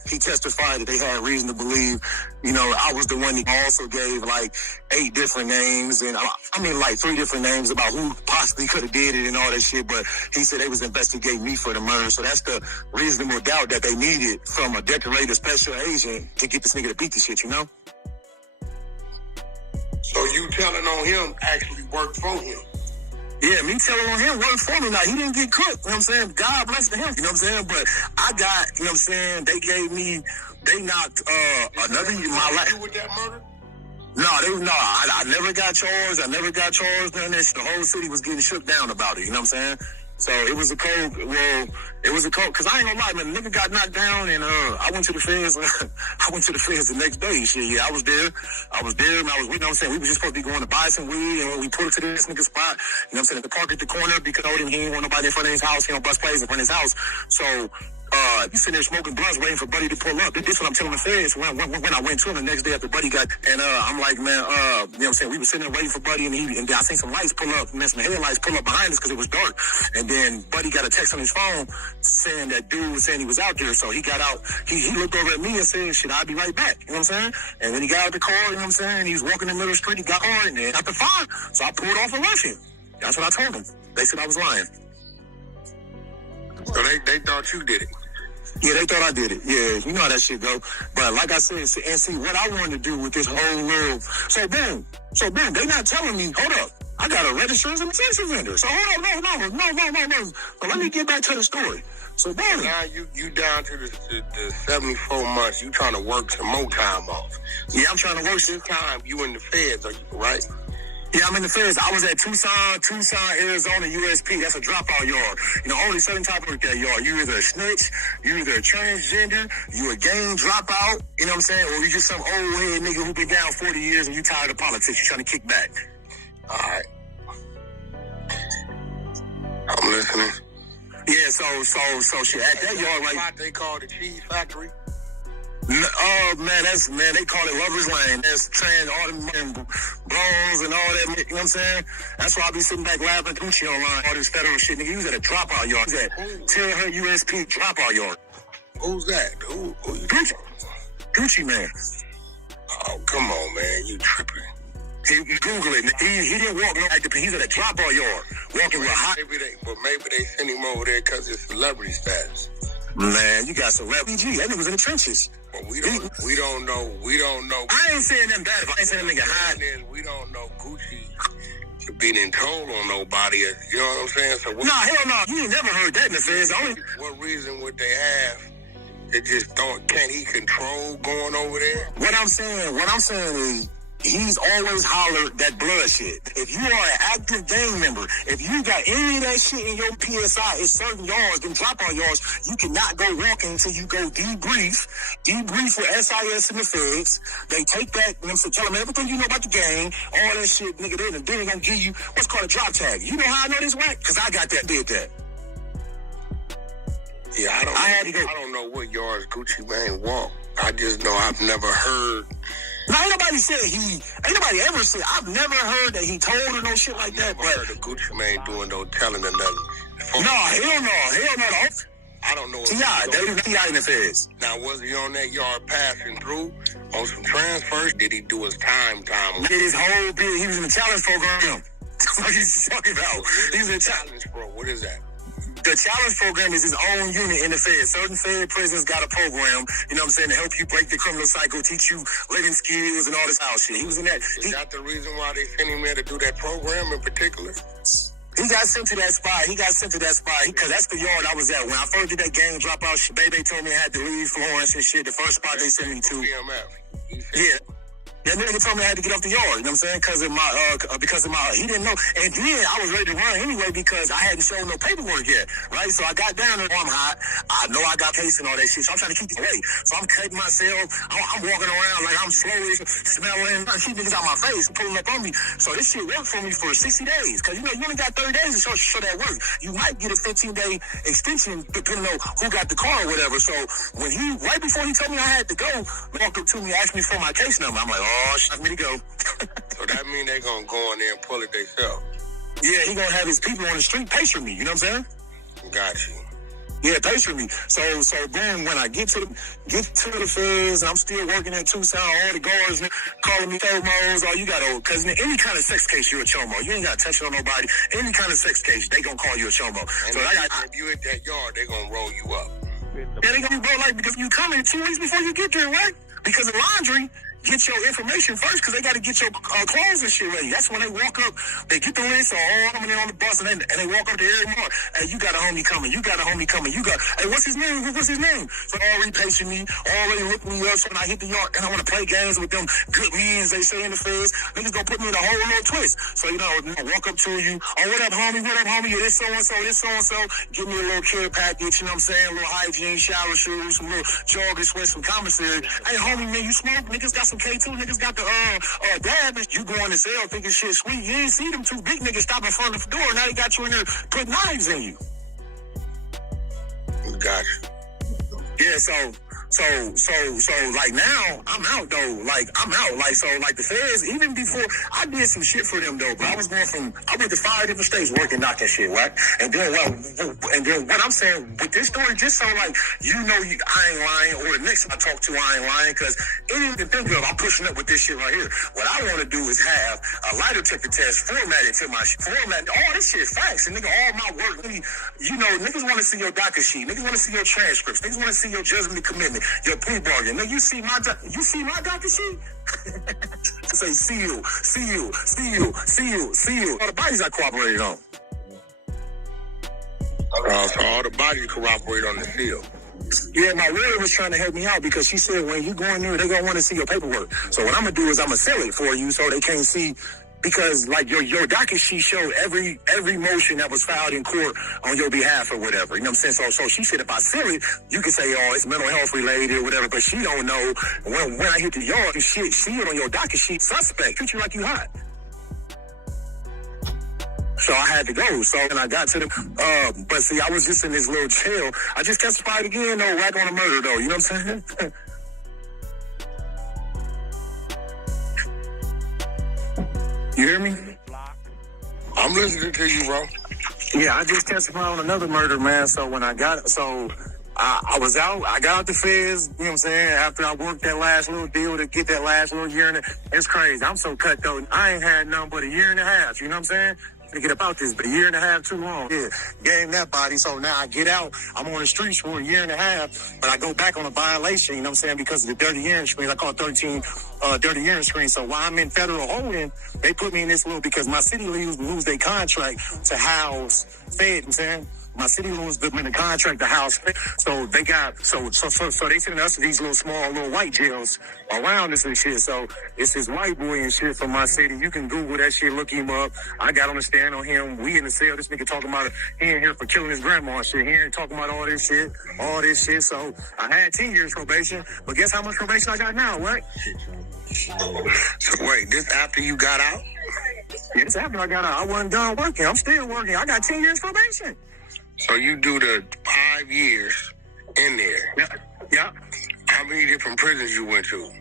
he testified that they had reason to believe, you know, I was the one that also gave like 8 different names, and I mean like 3 different names about who possibly could have did it and all that shit, but he said they was investigating me for the murder. So that's the reasonable doubt that they needed from a decorated special agent to get this nigga to beat the shit, you know? So you telling on him actually worked for him? Yeah, me telling on him worked for me. Now, he didn't get cooked, you know what I'm saying? God bless him, you know what I'm saying? But I got, you know what I'm saying, they knocked another my life. With that murder? I never got charged. None of this. The whole city was getting shook down about it, you know what I'm saying? So it was a code, because I ain't gonna lie, man, the nigga got knocked down, and I went to the feds, the next day, shit, yeah, I was there, and I was, you know what I'm saying, we were just supposed to be going to buy some weed, and when we pulled up to this nigga spot, you know what I'm saying, at the park at the corner, because he didn't want nobody in front of his house, he don't bust plays in front of his house, so, you sitting there smoking blunts waiting for Buddy to pull up. This is what I'm telling the feds when I went to him the next day after Buddy got, and I'm like, man, you know what I'm saying, we were sitting there waiting for Buddy, and then I seen some lights pull up, and then some headlights pull up behind us because it was dark, and then Buddy got a text on his phone saying that dude was saying he was out there, so he got out, he looked over at me and said, shit, I'll be right back, you know what I'm saying, and when he got out the car, you know what I'm saying, he was walking in the middle of the street, he got on, and then got the fire, so I pulled off and left him. That's what I told him. They said I was lying. So they thought you did it? Yeah, they thought I did it. Yeah, you know how that shit go. But like I said, and see, what I wanted to do with this whole little... So boom, they not telling me, hold up, I got to register as a sex offender. So hold up, no. So let me get back to the story. So boom. Now you down to the 74 months, you trying to work some more time off. Yeah, I'm trying to work this time. You in the feds, are you right? Yeah, I'm in the feds. I was at Tucson, Arizona, USP. That's a dropout yard. You know, only certain type of that yard. You either a snitch, you either a transgender, you a gang dropout, you know what I'm saying? Or you just some old head nigga who been down 40 years and you tired of politics. You trying to kick back. All right. I'm listening. Yeah, so shit, at that yard, right? What they call the cheese factory? Man, they call it Lover's Lane. That's trans, all them bros and all that, you know what I'm saying? That's why I be sitting back laughing at Gucci online, all this federal shit. Nigga, he was at a dropout yard. He was at Tell Her USP dropout yard. Who's that? Who you Gucci, man. Oh, come on, man. You tripping. He Google it. He didn't walk no active. He's at a dropout yard. Walking with hot. Maybe they send him over there because it's celebrity status. Man, you got celebrity. That nigga was in the trenches. Well, we don't know. I ain't saying them bad. I ain't saying that nigga hot. We don't know Gucci to be in toll on nobody. You know what I'm saying? So hell no. You ain't never heard that in the feds. What reason would they have? They just can't he control going over there? What I'm saying is, he's always hollered that blood shit. If you are an active gang member, if you got any of that shit in your PSI, it's certain yards, them dropout yards, you cannot go walking until you go debrief with SIS and the feds. They take that, tell them everything you know about the gang, all that shit, nigga, then they gonna give you what's called a drop tag. You know how I know this, Wack? Because I got that, did that. Yeah, I don't know what yards Gucci Mane walk. I just know I've never heard. Now, ain't nobody ever said, I've never heard that he told her no shit like that. But heard of Gucci Mane doing no telling or nothing. No, hell no. I don't know. T.I. in the feds. Now, was he on that yard passing through on some transfers? Did he do his time? He did his whole bit. He was in the challenge program. What he's talking about? He's in the challenge program. What is that? The challenge program is his own unit in the Fed. Certain Fed prisons got a program, you know what I'm saying, to help you break the criminal cycle, teach you living skills and all this house shit. He was in that. Is that the reason why they sent him there to do that program in particular? He got sent to that spot. Because that's the yard I was at. When I first did that gang dropout shit, Baby told me I had to leave Florence and shit. The first spot they sent me to. BMF. Yeah. That nigga told me I had to get off the yard, you know what I'm saying? Because of my, he didn't know. And then I was ready to run anyway because I hadn't shown no paperwork yet, right? So I got down there, I'm hot. I know I got case and all that shit, so I'm trying to keep it away. So I'm cutting myself. I'm walking around like I'm slowly smelling, keep niggas out my face, pulling up on me. So this shit worked for me for 60 days. Because, you know, you only got 30 days to show that work. You might get a 15-day extension depending on who got the car or whatever. So when right before he told me I had to go, walked up to me, asked me for my case number. I'm like, oh, shit, me to go. So that mean they gonna go in there and pull it themselves? Yeah, he gonna have his people on the street pay for me. You know what I'm saying? Got you. Yeah, pay for me. So then when I get to the feds, I'm still working at Tucson. All the guards calling me chomos. Oh, you got to, because in any kind of sex case, you're a chomo. You ain't got to touch on nobody. Any kind of sex case, they gonna call you a chomo. And so if you in that yard, they gonna roll you up. Yeah, they gonna roll like because you come in 2 weeks before you get there, right? Because the laundry get your information first because they got to get your clothes and shit ready. That's when they walk up, they get the list of all of them on the bus and they walk up to every morning. Hey, you got a homie coming. You got a homie coming. Hey, what's his name? What's his name? So already pacing me, already looking me up. So when I hit the yard and I want to play games with them good men, they say in the feds, niggas gonna put me in a whole little twist. So, you know, walk up to you. Oh, what up, homie? What up, homie? Yeah, this so-and-so, this so-and-so. Give me a little care package, you know what I'm saying? A little hygiene, shower shoes, some little joggers, sweat, some commissary. Hey, homie, man, you smoke? Niggas got some K2. Niggas got the dab. You going to sell thinking shit sweet. You ain't see them two big niggas stop in front of the door. Now they got you in there putting knives in you. Gotcha. Yeah, so like now I'm out though. Like I'm out. Like so like the feds, even before I did some shit for them though, but I went to 5 different states working knocking shit, right? And then what I'm saying with this story, just so like I ain't lying, or the next I talk to I ain't lying, because anything to think of, I'm pushing up with this shit right here. What I want to do is have a lie detector test formatted to my all this shit facts and nigga, all my work. You know, niggas want to see your docket sheet, niggas want to see your transcripts, niggas want to see your judgment commitment, your plea bargain. Nigga, you see my docket sheet? Say see you. All the bodies I cooperated on. So all the bodies corroborate on the seal. Yeah, my lawyer was trying to help me out because she said when you go in there, they're gonna want to see your paperwork. So what I'm gonna do is I'm gonna sell it for you so they can't see, because like your docket sheet showed every motion that was filed in court on your behalf or whatever. You know what I'm saying? So she said if I sell it, you can say, oh, it's mental health related or whatever, but she don't know when I hit the yard, she see it on your docket sheet, suspect, treat you like you hot. So I had to go. So when I got to the, but see, I was just in this little jail. I just testified again, though, Wack on a murder, though. You know what I'm saying? You hear me? I'm listening to you, bro. Yeah, I just testified on another murder, man. So when I got, I was out, I got out the feds, you know what I'm saying, after I worked that last little deal to get that last little year and it's crazy. I'm so cut though. I ain't had nothing but a year and a half, you know what I'm saying? To get about this, but a year and a half too long. Yeah, gave that body. So now I get out. I'm on the streets for a year and a half, but I go back on a violation, you know what I'm saying, because of the dirty urine screen. I call it 13 dirty urine screen. So while I'm in federal holding, they put me in this little, because my city lose their contract to house fed, you know what I'm saying? My city lose them in the contract to house. So they got, so they sending us to these little white jails around us and shit. So it's this white boy and shit from my city. You can Google that shit, look him up. I got on the stand on him. We in the cell. This nigga talking about he in here for killing his grandma and shit. He ain't talking about all this shit. So I had 10 years probation, but guess how much probation I got now, what? So wait, this after you got out? Yeah, this after I got out. I wasn't done working. I'm still working. I got 10 years probation. So you do the 5 years in there. Yeah. How many different prisons you went to?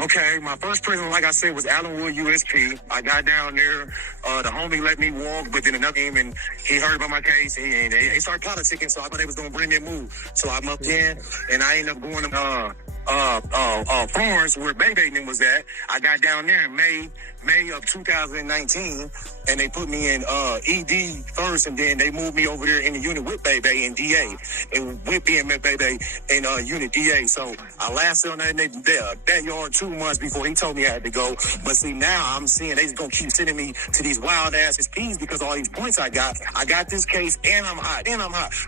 Okay, my first prison, like I said, was Allenwood USP. I got down there. The homie let me walk, but then another team, and he heard about my case, and they started politicking, so I thought they was going to bring me a move. So I'm up there, and I ended up going to Florence, where Bebe was at. I got down there in May of 2019, and they put me in ED first, and then they moved me over there in the unit with Bebe and DA, and with being with Bebe in unit DA. So I lasted on that yard 2 months before he told me I had to go. But see, now I'm seeing they gonna keep sending me to these wild ass SPs because all these points I got this case, and I'm hot.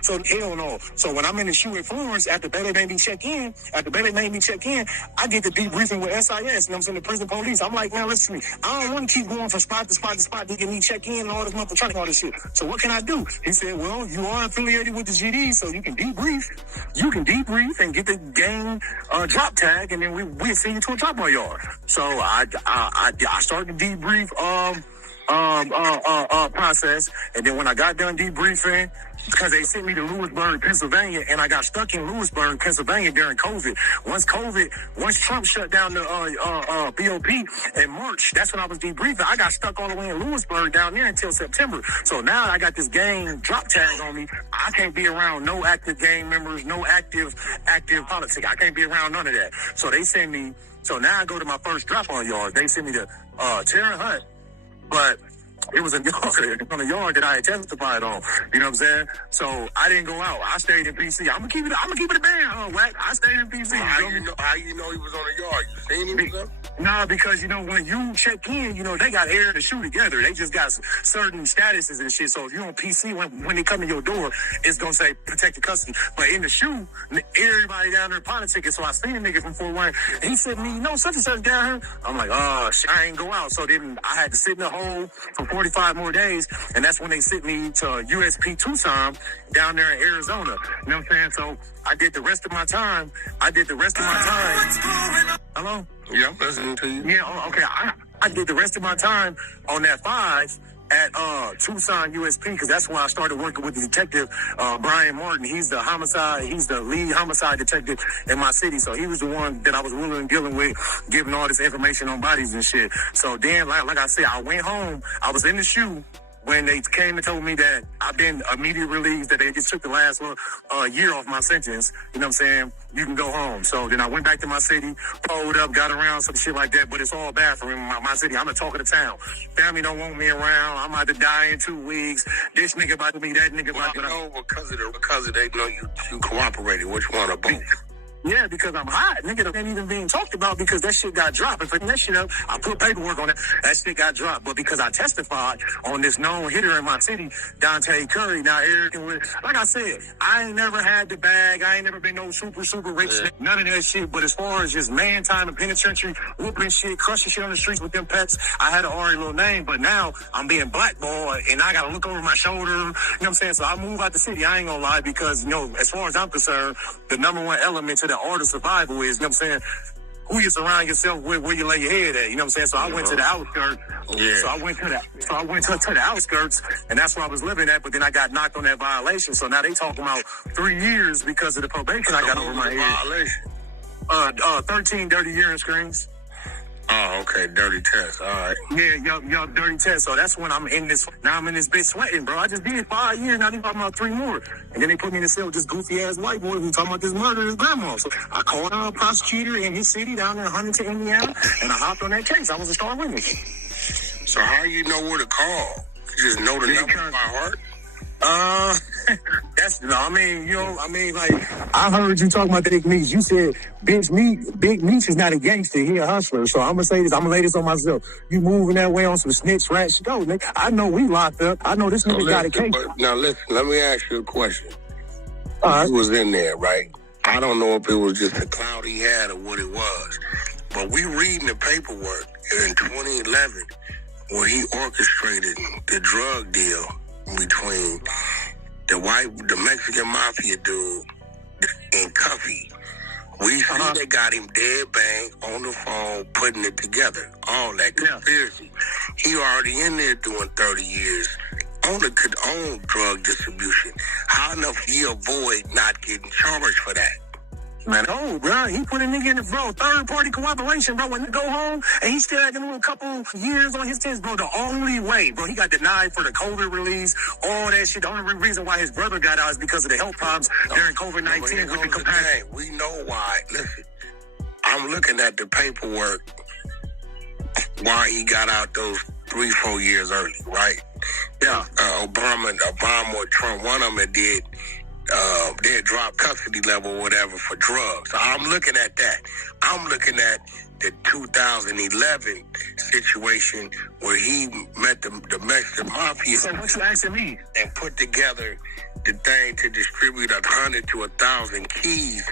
So hell no. So when I'm in the shoe at Florence, after Bebe made me check in, after Bebe made made me check in, I did the debriefing with SIS, you know what I'm saying, the prison police. I'm like, man, listen to me. I don't want to keep going from spot to spot to spot to get me check in and all this motherfucking all this shit. So what can I do? He said, well, you are affiliated with the GD, so you can debrief. You can debrief and get the gang drop tag, and then we'll send you to a drop on yard. So I started the debrief process, and then when I got done debriefing, because they sent me to Lewisburg, Pennsylvania, and I got stuck in Lewisburg, Pennsylvania during COVID. Once Trump shut down the BOP in March, that's when I was debriefing. I got stuck all the way in Lewisburg down there until September. So now I got this gang drop tag on me. I can't be around no active gang members, no active politics. I can't be around none of that. So they send me. So now I go to my first drop on yard. They send me to Terre Hunt, but it was a yard on a yard that I had testified on. You know what I'm saying? So I didn't go out. I stayed in PC. I'm gonna keep it a band, Wack. I stayed in PC. How you know he was on the yard? You seen him? Nah, because, you know, when you check in, you know, they got air to shoot together. They just got certain statuses and shit. So if you're on PC, when they come to your door, it's going to say protected custody. But in the shoe, everybody down there politicking. So I seen a nigga from Fort Wayne. And he said to me, you know, such and such down here. I'm like, oh, shit, I ain't go out. So then I had to sit in the hole for 45 more days. And that's when they sent me to USP Tucson down there in Arizona. You know what I'm saying? So I did the rest of my time. Hello? Yeah, I'm listening to you. Yeah, okay. I did the rest of my time on that 5 at Tucson USP, because that's when I started working with the detective Brian Martin. He's the lead homicide detective in my city. So he was the one that I was really dealing with, giving all this information on bodies and shit. So then, like I said, I went home. I was in the shoe when they came and told me that I've been immediate release, that they just took the last year off my sentence. You know what I'm saying? You can go home. So then I went back to my city, pulled up, got around, some shit like that. But it's all bad for me. My city. I'm the talk of the town. Family don't want me around. I'm about to die in 2 weeks. This nigga about to be that nigga about to be. No, because they know you cooperated. Which one or both? Yeah, because I'm hot. Nigga, that ain't even being talked about because that shit got dropped. And for that shit up, I put paperwork on it. That shit got dropped. But because I testified on this known hitter in my city, Dante Curry, now Eric, and like I said, I ain't never had the bag. I ain't never been no super rich. Yeah. None of that shit. But as far as just man time and penitentiary, whooping shit, crushing shit on the streets with them pets, I had an already little name. But now I'm being blackballed and I got to look over my shoulder. You know what I'm saying? So I moved out the city. I ain't gonna lie, because, you know, as far as I'm concerned, the number one element to the art of survival is, you know what I'm saying, who you surround yourself with, where you lay your head at. You know what I'm saying? So I went to the outskirts. Yeah. So I went to the outskirts, and that's where I was living at. But then I got knocked on that violation. So now they talking about 3 years because of the probation I got over my head. Violation? 13 dirty urine screens. Oh, okay, dirty test. All right. Yeah, yo, dirty test. So that's when I'm in this bitch sweating, bro. I just did 5 years, now they talking about 3 more. And then they put me in the cell with this goofy ass white boy who talking about this murder of his grandma. So I called a prosecutor in his city down there in Huntington, Indiana, and I hopped on that case. I was a star witness. So how you know where to call? You just know the number by heart? That's, I mean, like, I heard you talking about the Big Meech. You said Big Meech is not a gangster, he a hustler. So I'm gonna say this, I'm gonna lay this on myself. You moving that way on some snitch rat shit. Go, nigga. I know we locked up. I know this nigga got a case. Now listen, let me ask you a question. You was in there, right? I don't know if it was just the cloud he had or what it was, but we reading the paperwork in 2011 where he orchestrated the drug deal between the Mexican mafia dude and Cuffy. We see they got him dead bang on the phone, putting it together. All that conspiracy. He already in there doing 30 years on drug distribution. How enough he avoid not getting charged for that? Man, oh, bro, he put a nigga in the, bro, third-party cooperation, bro, when he go home, and he still had a couple years on his test, bro, the only way, bro, he got denied for the COVID release, all that shit. The only reason why his brother got out is because of the health problems during COVID-19 with the capacity. We know why. Listen, I'm looking at the paperwork why he got out those 3-4 years early, right? Yeah. Obama or Trump, one of them did drop custody level or whatever for drugs. So I'm looking at that. I'm looking at the 2011 situation where he met the Mexican mafia. So what you asking me? And put together the thing to distribute 100 to 1,000 keys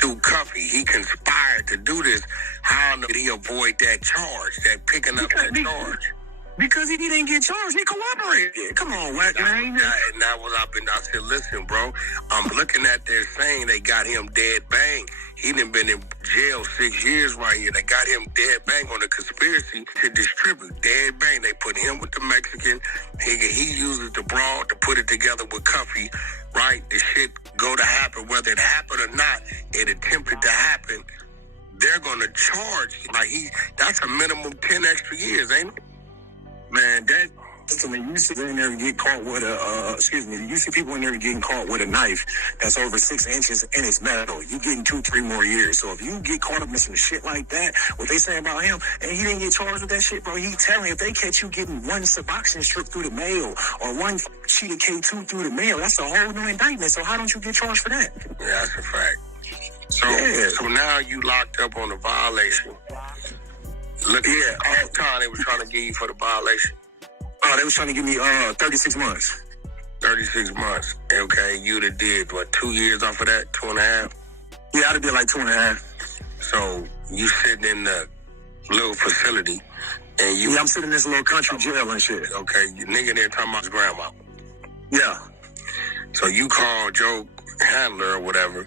through Cuffy. He conspired to do this. How did he avoid that charge, that picking up that charge? Because he didn't get charged, he cooperated. Come on, Wack, man. And that was I said, listen, bro, I'm looking at their saying they got him dead bang. He done been in jail 6 years right here. They got him dead bang on a conspiracy to distribute. Dead bang. They put him with the Mexican. He uses the broad to put it together with Cuffy, right? The shit go to happen. Whether it happened or not, it attempted to happen. They're going to charge him. Like that's a minimum 10 extra years, ain't it? Man, you see in there get caught with you see people in there getting caught with a knife that's over 6 inches and it's metal. You getting 2-3 more years. So if you get caught up in some shit like that, what they say about him, and he didn't get charged with that shit, bro, he telling if they catch you getting one Suboxone strip through the mail or one sheet of K2 through the mail, that's a whole new indictment. So how don't you get charged for that? Yeah, that's a fact. So now you locked up on a violation. Look, all the time they were trying to get you for the violation. Oh, they was trying to give me 36 months. 36 months. Okay, you'd have did, 2 years off of that? 2.5? Yeah, I'd have did like 2.5. So you sitting in the little facility and you... Yeah, I'm sitting in this little country jail and shit. Okay, you nigga there talking about his grandma. Yeah. So you called Joe Handler or whatever.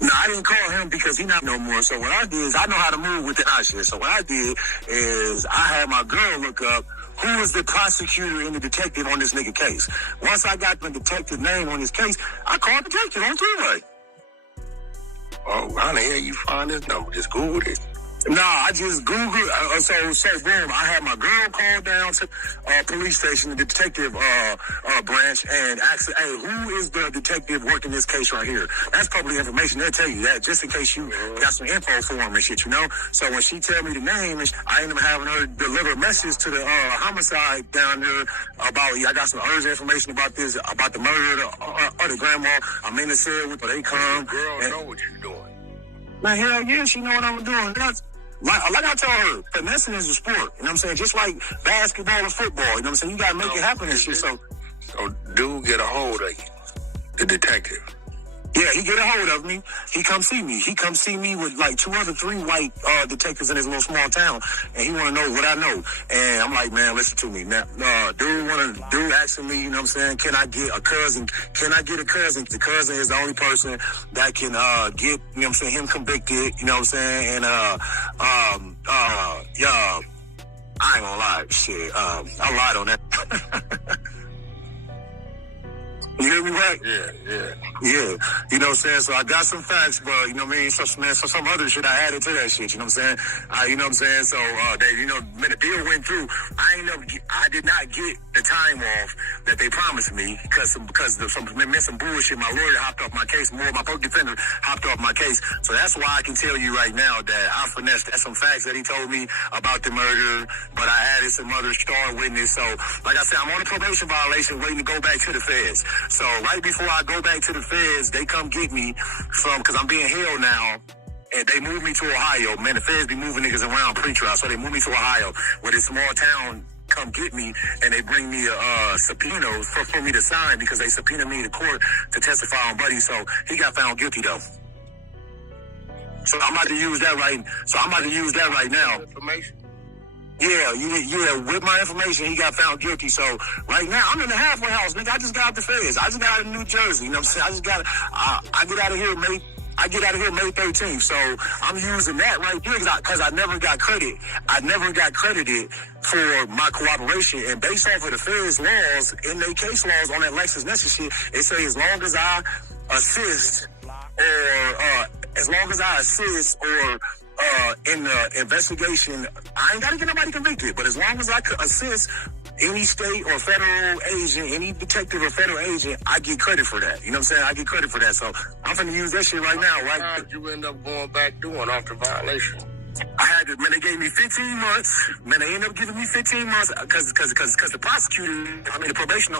No, I didn't call him because he not no more. So what I did is I know how to move with the hot shit. So what I did is I had my girl look up who is the prosecutor and the detective on this nigga case. Once I got the detective name on his case, I called the detective on three-way. Oh, how the hell you find this number? Just Googled it? Nah, I just Googled. So boom, I had my girl call down to police station, the detective branch, and ask, hey, who is the detective working this case right here? That's public information. They'll tell you that just in case you got some info for him and shit, you know? So when she tell me the name, I ended up having her deliver a message to the homicide down there about, I got some urgent information about this, about the murder of the grandma. I'm in the cell with her. They come. The girl know what you're doing. Man, hell yeah, she know what I'm doing. Like I told her, finessing is a sport. You know what I'm saying? Just like basketball or football. You know what I'm saying? You got to make it happen and shit. So dude get a hold of you, the detective. Yeah, he get a hold of me. He come see me. He come see me with like 3 white detectives in his little small town, and he want to know what I know. And I'm like, man, listen to me. Now, dude asking me, you know what I'm saying, can I get a cousin? Can I get a cousin? The cousin is the only person that can get, you know what I'm saying, him convicted, you know what I'm saying? And yeah, I ain't gonna lie, shit. I lied on that. You hear me right? Yeah. Yeah. You know what I'm saying? So I got some facts, but you know what I mean? So some other shit I added to that shit, you know what I'm saying? You know what I'm saying? So when the deal went through, I did not get the time off that they promised me because of some bullshit. My lawyer hopped off my case, more my public defender hopped off my case. So that's why I can tell you right now that I finessed some facts that he told me about the murder, but I added some other star witness. So like I said, I'm on a probation violation waiting to go back to the feds. So right before I go back to the feds, they come get me because I'm being held now, and they move me to Ohio. Man, the feds be moving niggas around pre-trial, so they move me to Ohio, where this small town come get me, and they bring me a subpoena for me to sign because they subpoenaed me to court to testify on Buddy. So he got found guilty though. So I'm about to use that right now. Information. Yeah, with my information, he got found guilty. So right now, I'm in the halfway house, nigga. I just got out the feds. I just got out of New Jersey. You know what I'm saying? I get out of here May 13th. So I'm using that right there because I never got credit. I never got credited for my cooperation. And based off of the feds' laws, in their case laws on that LexisNexis shit, it say as long as I assist or in the investigation, I ain't gotta get nobody convicted, but as long as I could assist any state or federal agent, any detective or federal agent, I get credit for that. You know what I'm saying? I get credit for that. So I'm finna use that shit right now, right? How did you end up going back doing after violation? I had to, man, they gave me 15 months. Man, they ended up giving me 15 months because the prosecutor, the probation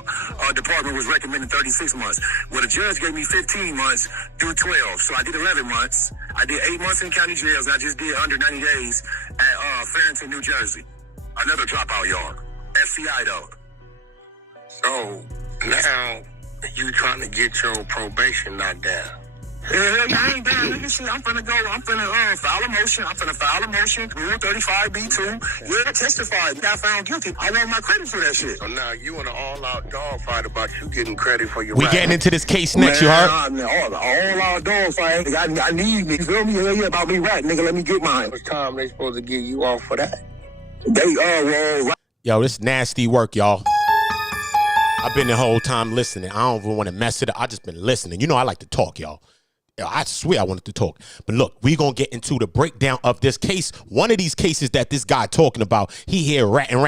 department was recommending 36 months. Well, the judge gave me 15 months through 12. So I did 11 months. I did 8 months in county jails, and I just did under 90 days at Farrington, New Jersey. Another dropout yard. FCI, though. So now You trying to get your probation knocked down. Yeah, I ain't down, nigga. Shit, I'm finna file a motion. I'm finna file a motion. Rule 35B2. Yeah, testify. Got found guilty. I want my credit for that shit. So now you in an all-out dog fight about you getting credit for your We getting into this case next, you heard? All-out dog fight. I need me. You feel me? Yeah, about me right, nigga. Let me get mine. What time they supposed to get you off for that? Yo, this nasty work, y'all. I've been the whole time listening. I don't even want to mess it up. I just been listening. You know I like to talk, y'all. I swear I wanted to talk. But look, we're going to get into the breakdown of this case. One of these cases that this guy talking about, he here ranting. Nah.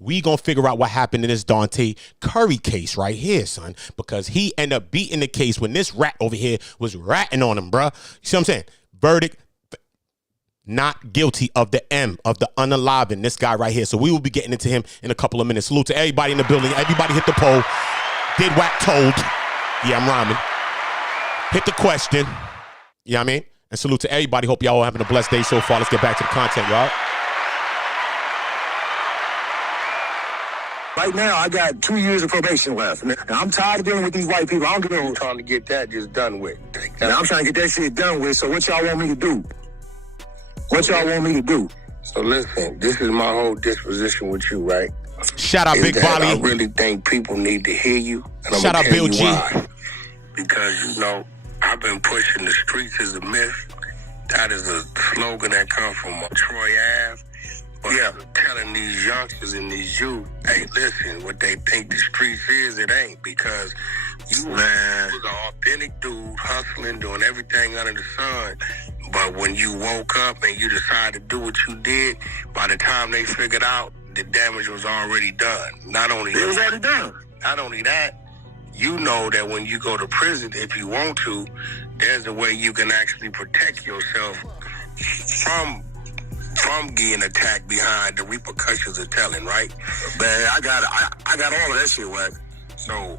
We going to figure out what happened in this Dante Curry case right here, son. Because he ended up beating the case when this rat over here was ratting on him, bruh. You see what I'm saying? Verdict, not guilty of the M, of the unaliving, this guy right here. So we will be getting into him in a couple of minutes. Salute to everybody in the building. Everybody hit the poll. Did Wack told? Yeah, I'm rhyming. Hit the question. You know what I mean? And salute to everybody. Hope y'all all having a blessed day so far. Let's get back to the content, y'all. Right now, I got 2 years of probation left. And I'm tired of dealing with these white people. I don't give a... I'm trying to get that just done with. Now, I'm trying to get that shit done with. So what y'all want me to do? What y'all want me to do? So listen, this is my whole disposition with you, right? Shout out Big Bolly. I really think people need to hear you. And Shout out Bill G. Why. Because, you know, I've been pushing the streets as a myth. That is a slogan that comes from Troy Ave. But yeah, telling these youngsters and these youth, hey, listen, what they think the streets is, it ain't. Because you was an authentic dude, hustling, doing everything under the sun. But when you woke up and you decided to do what you did, by the time they figured out, the damage was already done. Not only it was already done. Not only that, you know that when you go to prison, if you want to, there's a way you can actually protect yourself from getting attacked behind the repercussions of telling, right? Man, I got all of that shit, Wack. So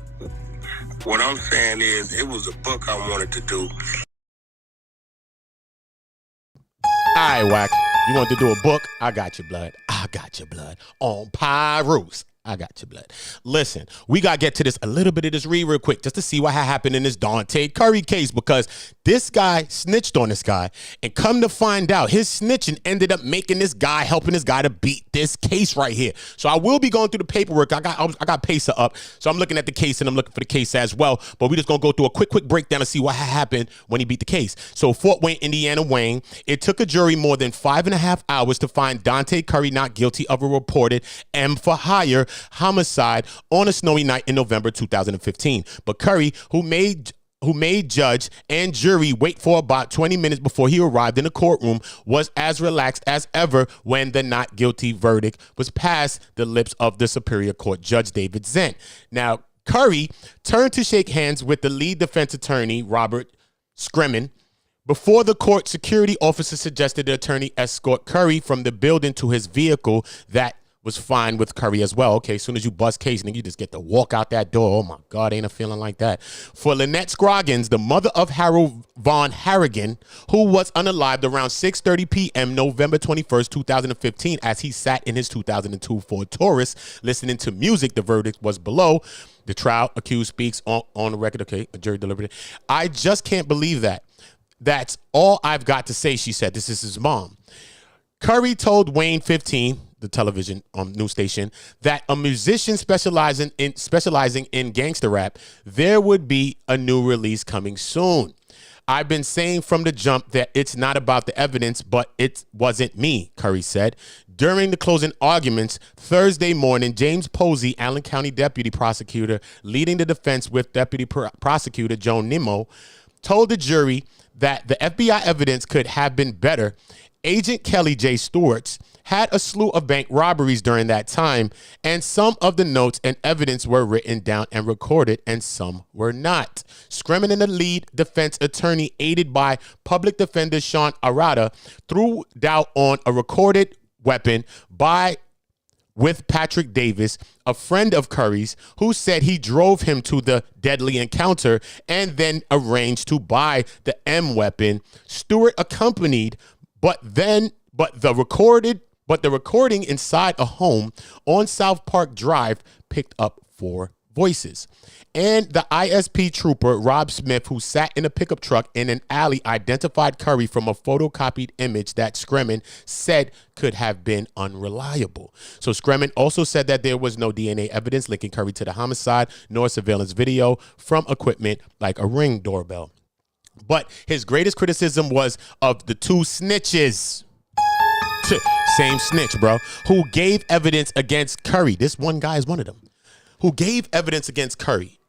what I'm saying is, it was a book I wanted to do. All right, Wack. You want to do a book? I got your blood. I got your blood. On Pyrus. I got your blood. Listen, we got to get to this, a little bit of this real quick, just to see what happened in this Dante Curry case, because this guy snitched on this guy, and come to find out, his snitching ended up making this guy, helping this guy to beat this case right here. So I will be going through the paperwork. I got Pacer up, so I'm looking at the case, and I'm looking for the case as well, but we just going to go through a quick breakdown and see what happened when he beat the case. So Fort Wayne, Indiana, Wayne, it took a jury more than 5.5 hours to find Dante Curry not guilty of a reported M for hire homicide on a snowy night in November 2015. But Curry, who made judge and jury wait for about 20 minutes before he arrived in the courtroom, was as relaxed as ever when the not guilty verdict was passed the lips of the Superior Court Judge David Zent. Now, Curry turned to shake hands with the lead defense attorney, Robert Scremin. Before the court, security officers suggested the attorney escort Curry from the building to his vehicle. That was fine with Curry as well. Okay, as soon as you bust case, nigga, you just get to walk out that door. Oh my God, ain't a feeling like that. For Lynette Scroggins, the mother of Harold Von Harrigan, who was unalived around 6:30 p.m. November 21st, 2015, as he sat in his 2002 Ford Taurus listening to music, the verdict was below. The trial accused speaks on the record. Okay, a jury delivered it. I just can't believe that. That's all I've got to say, she said. This is his mom. Curry told Wayne 15, the television news station, that a musician specializing in gangster rap, there would be a new release coming soon. I've been saying from the jump that it's not about the evidence, but it wasn't me, Curry said. During the closing arguments Thursday morning, James Posey, Allen County deputy prosecutor, leading the defense with deputy prosecutor Joan Nimmo, told the jury that the FBI evidence could have been better. Agent Kelly J. Stewart's had a slew of bank robberies during that time, and some of the notes and evidence were written down and recorded, and some were not. Scremin and the lead defense attorney, aided by public defender Sean Arata, threw doubt on a recorded weapon with Patrick Davis, a friend of Curry's, who said he drove him to the deadly encounter and then arranged to buy the M weapon. Stewart accompanied, but the recording inside a home on South Park Drive picked up 4 voices. And the ISP trooper, Rob Smith, who sat in a pickup truck in an alley, identified Curry from a photocopied image that Scremin said could have been unreliable. So Scremin also said that there was no DNA evidence linking Curry to the homicide, nor surveillance video from equipment like a Ring doorbell. But his greatest criticism was of the 2 snitches. Same snitch, bro, who gave evidence against Curry. This one guy is one of them. Who gave evidence against Curry.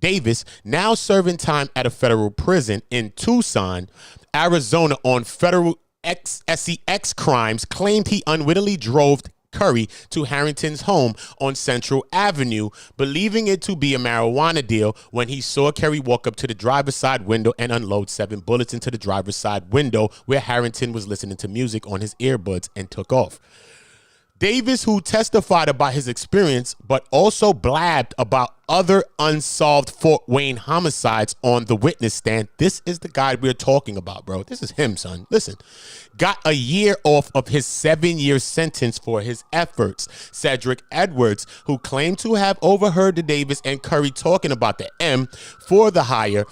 Davis, now serving time at a federal prison in Tucson, Arizona on federal SEX crimes, claimed he unwittingly drove Curry to Harrington's home on Central Avenue, believing it to be a marijuana deal when he saw Curry walk up to the driver's side window and unload 7 bullets into the driver's side window where Harrington was listening to music on his earbuds and took off. Davis, who testified about his experience, but also blabbed about other unsolved Fort Wayne homicides on the witness stand. This is the guy we're talking about, bro. This is him, son. Listen, got a year off of his 7-year sentence for his efforts. Cedric Edwards, who claimed to have overheard the Davis and Curry talking about the M for the hire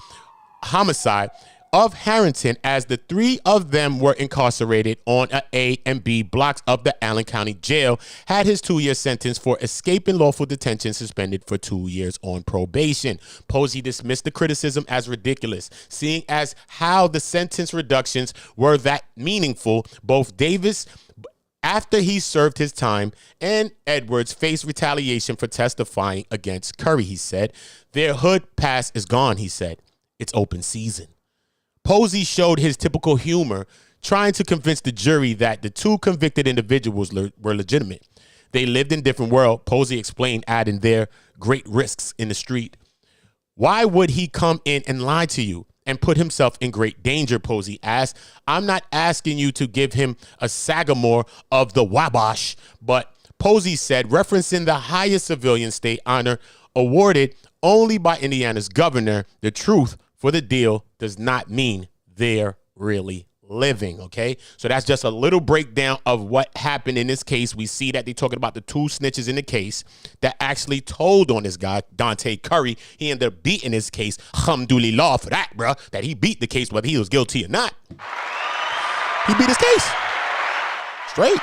homicide of Harrington, as the 3 of them were incarcerated on A and B blocks of the Allen County Jail, had his 2-year sentence for escaping lawful detention suspended for 2 years on probation. Posey dismissed the criticism as ridiculous, seeing as how the sentence reductions were that meaningful. Both Davis, after he served his time, and Edwards faced retaliation for testifying against Curry, he said. Their hood pass is gone, he said. It's open season. Posey showed his typical humor, trying to convince the jury that the 2 convicted individuals were legitimate. They lived in different worlds, Posey explained, adding their great risks in the street. Why would he come in and lie to you and put himself in great danger, Posey asked. I'm not asking you to give him a Sagamore of the Wabash, but Posey said, referencing the highest civilian state honor awarded only by Indiana's governor, the truth for the deal does not mean they're really living, okay? So that's just a little breakdown of what happened in this case. We see that they're talking about the 2 snitches in the case that actually told on this guy, Dante Curry. He ended up beating his case. Alhamdulillah for that, bro, that he beat the case whether he was guilty or not. He beat his case. Straight.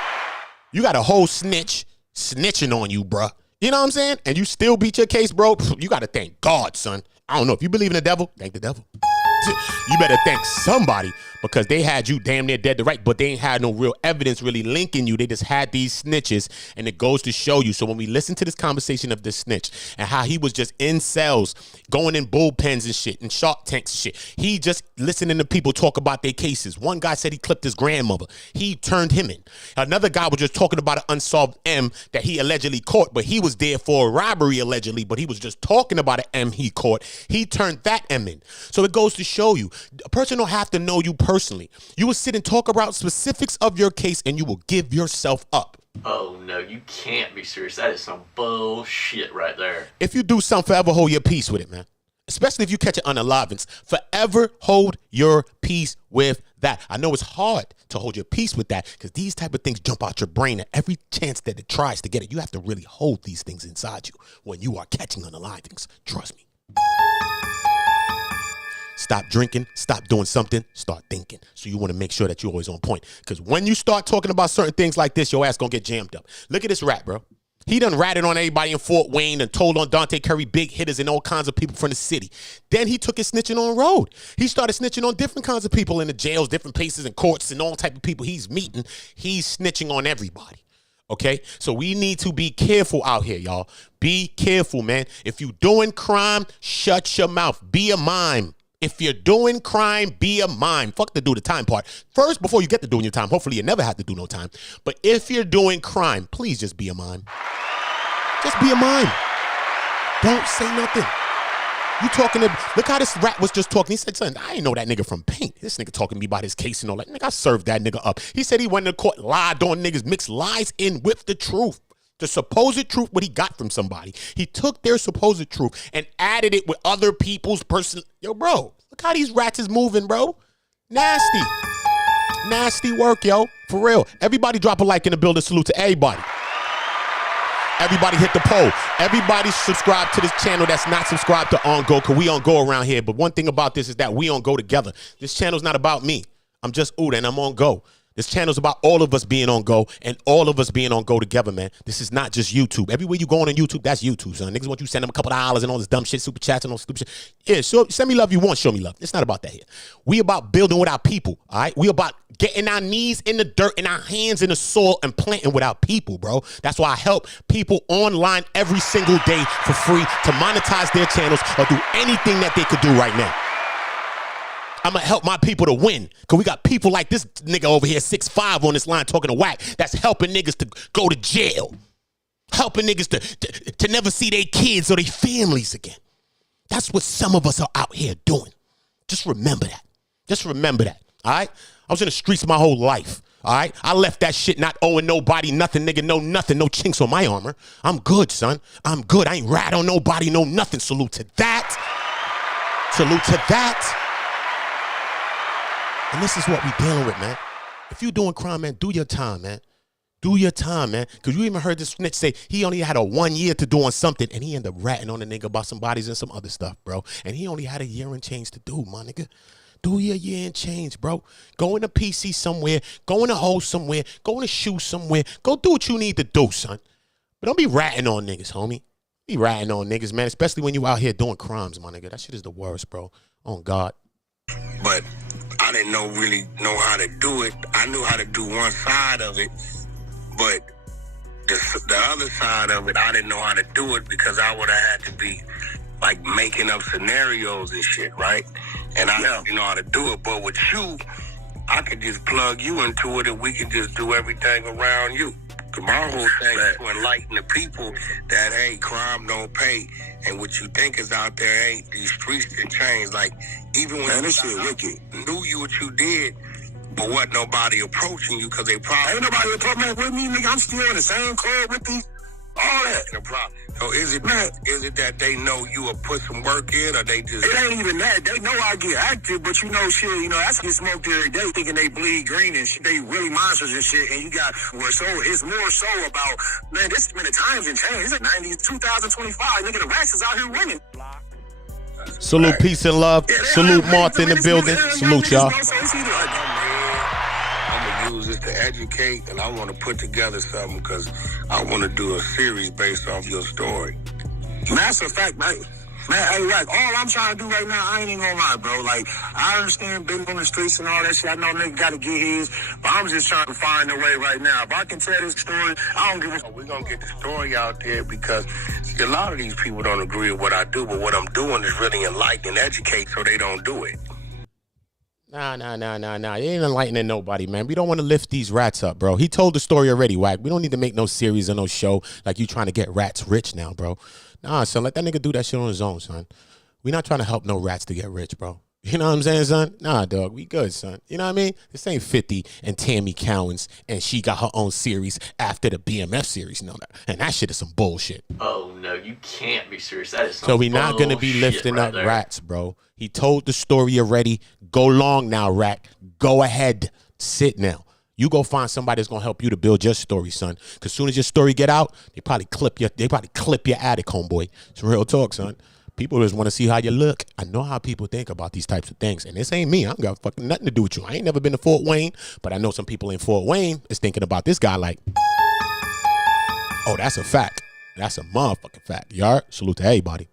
You got a whole snitch snitching on you, bro. You know what I'm saying? And you still beat your case, bro. You got to thank God, son. I don't know. If you believe in the devil, thank the devil. You better thank somebody, because they had you damn near dead to right, but they ain't had no real evidence really linking you. They just had these snitches, and it goes to show you. So when we listen to this conversation of this snitch and how he was just in cells, going in bullpens and shit, and Shark Tanks and shit, he just listening to people talk about their cases. One guy said he clipped his grandmother. He turned him in. Another guy was just talking about an unsolved M that he allegedly caught, but he was there for a robbery allegedly, but he was just talking about an M he caught. He turned that M in. So it goes to show you, a person don't have to know you personally. You will sit and talk about specifics of your case, and you will give yourself up. Oh no, you can't be serious. That is some bullshit right there. If you do something, forever hold your peace with it, man. Especially if you catch it unalivance. Forever hold your peace with that. I know it's hard to hold your peace with that, because these type of things jump out your brain at every chance that it tries to get it. You have to really hold these things inside you when you are catching unalivance. Trust me. Stop drinking, stop doing something, start thinking. So you want to make sure that you're always on point. Because when you start talking about certain things like this, your ass gonna get jammed up. Look at this rat, bro. He done ratted on everybody in Fort Wayne and told on Dante Curry, big hitters and all kinds of people from the city. Then he took his snitching on road. He started snitching on different kinds of people in the jails, different places and courts and all type of people he's meeting. He's snitching on everybody. Okay, so we need to be careful out here, y'all. Be careful, man. If you doing crime, shut your mouth. Be a mime. If you're doing crime, be a mime. Fuck the do the time part. First, before you get to doing your time, hopefully you never have to do no time. But if you're doing crime, please just be a mime. Just be a mime. Don't say nothing. You talking to, look how this rat was just talking. He said, son, I ain't know that nigga from Paint. This nigga talking to me about his case and all that. Nigga, I served that nigga up. He said he went to court, lied on niggas, mixed lies in with the truth. The supposed truth, what he got from somebody. He took their supposed truth and added it with other people's personal. Yo, bro, look how these rats is moving, bro. Nasty. Nasty work, yo. For real. Everybody drop a like in the building. Salute to everybody. Everybody hit the poll. Everybody subscribe to this channel that's not subscribed to On Go, because we on Go around here. But one thing about this is that we on Go together. This channel's not about me. I'm just Uda, and I'm on Go. This channel's about all of us being on Go and all of us being on Go together, man. This is not just YouTube. Everywhere you go on YouTube, that's YouTube, son. Niggas want you to send them a couple of dollars and all this dumb shit, super chats and all stupid shit. Yeah, send me love you want, show me love. It's not about that here. We about building with our people, all right? We about getting our knees in the dirt and our hands in the soil and planting with our people, bro. That's why I help people online every single day for free to monetize their channels or do anything that they could do right now. I'm going to help my people to win, because we got people like this nigga over here, 6'5", on this line talking to Wack, that's helping niggas to go to jail, helping niggas to never see their kids or their families again. That's what some of us are out here doing. Just remember that. Just remember that, all right? I was in the streets my whole life, all right? I left that shit not owing nobody nothing, nigga, no nothing, no chinks on my armor. I'm good, son. I'm good. I ain't rat on nobody, no nothing. Salute to that. Salute to that. And this is what we dealing with, man. If you doing crime, man, do your time, man. Do your time, man. Because you even heard this snitch say he only had a 1 year to do on something, and he ended up ratting on the nigga about some bodies and some other stuff, bro. And he only had a year and change to do, my nigga. Do your year and change, bro. Go in a PC somewhere. Go in a hole somewhere. Go in a shoe somewhere. Go do what you need to do, son. But don't be ratting on niggas, homie. Be ratting on niggas, man, especially when you out here doing crimes, my nigga. That shit is the worst, bro. On God. But I didn't really know how to do it. I knew how to do one side of it, but the other side of it, I didn't know how to do it, because I would have had to be like making up scenarios and shit, right? And I didn't know how to do it. But with you, I could just plug you into it, and we can just do everything around you. My whole thing is to enlighten the people that, hey, crime don't pay, and what you think is out there ain't. These streets can change. Like, even when this shit wicked, knew you what you did, but wasn't nobody approaching you, because they probably ain't nobody approaching with me, nigga. I'm still in the same club with these. All that. No problem. So is it that they know you will put some work in, or they just... It ain't even that. They know I get active, but you know, shit, you know, that's get smoked every day, thinking they bleed green and shit. They really monsters and shit, and you got... it's more so about, man, this many times and change. It's like 2025. Nigga, the racks is out here winning. Salute, peace and love. Salute, Martha in the building. Salute, y'all. Use this to educate, and I want to put together something, because I want to do a series based off your story. Matter of fact, man, hey, like, all I'm trying to do right now, I ain't even gonna lie, bro. Like, I understand being on the streets and all that shit. I know nigga got to get his, but I'm just trying to find a way right now. If I can tell this story, I don't give a... We're gonna get the story out there, because see, a lot of these people don't agree with what I do, but what I'm doing is really enlighten and educate, so they don't do it. Nah. You ain't enlightening nobody, man. We don't want to lift these rats up, bro. He told the story already, Wack. We don't need to make no series or no show like you trying to get rats rich now, bro. Nah, son, let that nigga do that shit on his own, son. We not trying to help no rats to get rich, bro. You know what I'm saying, son? Nah, dog, we good, son. You know what I mean? This ain't 50 and Tammy Cowens, and she got her own series after the BMF series. You know that? And that shit is some bullshit. Oh, no, you can't be serious. That is some So we not going to be lifting right up there. rats, bro. He told the story already. Go long now, rat. Go ahead. Sit now. You go find somebody that's gonna help you to build your story, son. Cause soon as your story get out, they probably clip your attic, homeboy. It's real talk, son. People just want to see how you look. I know how people think about these types of things, and this ain't me. I don't got fucking nothing to do with you. I ain't never been to Fort Wayne, but I know some people in Fort Wayne is thinking about this guy like, oh, that's a fact. That's a motherfucking fact. Yard. Salute to everybody.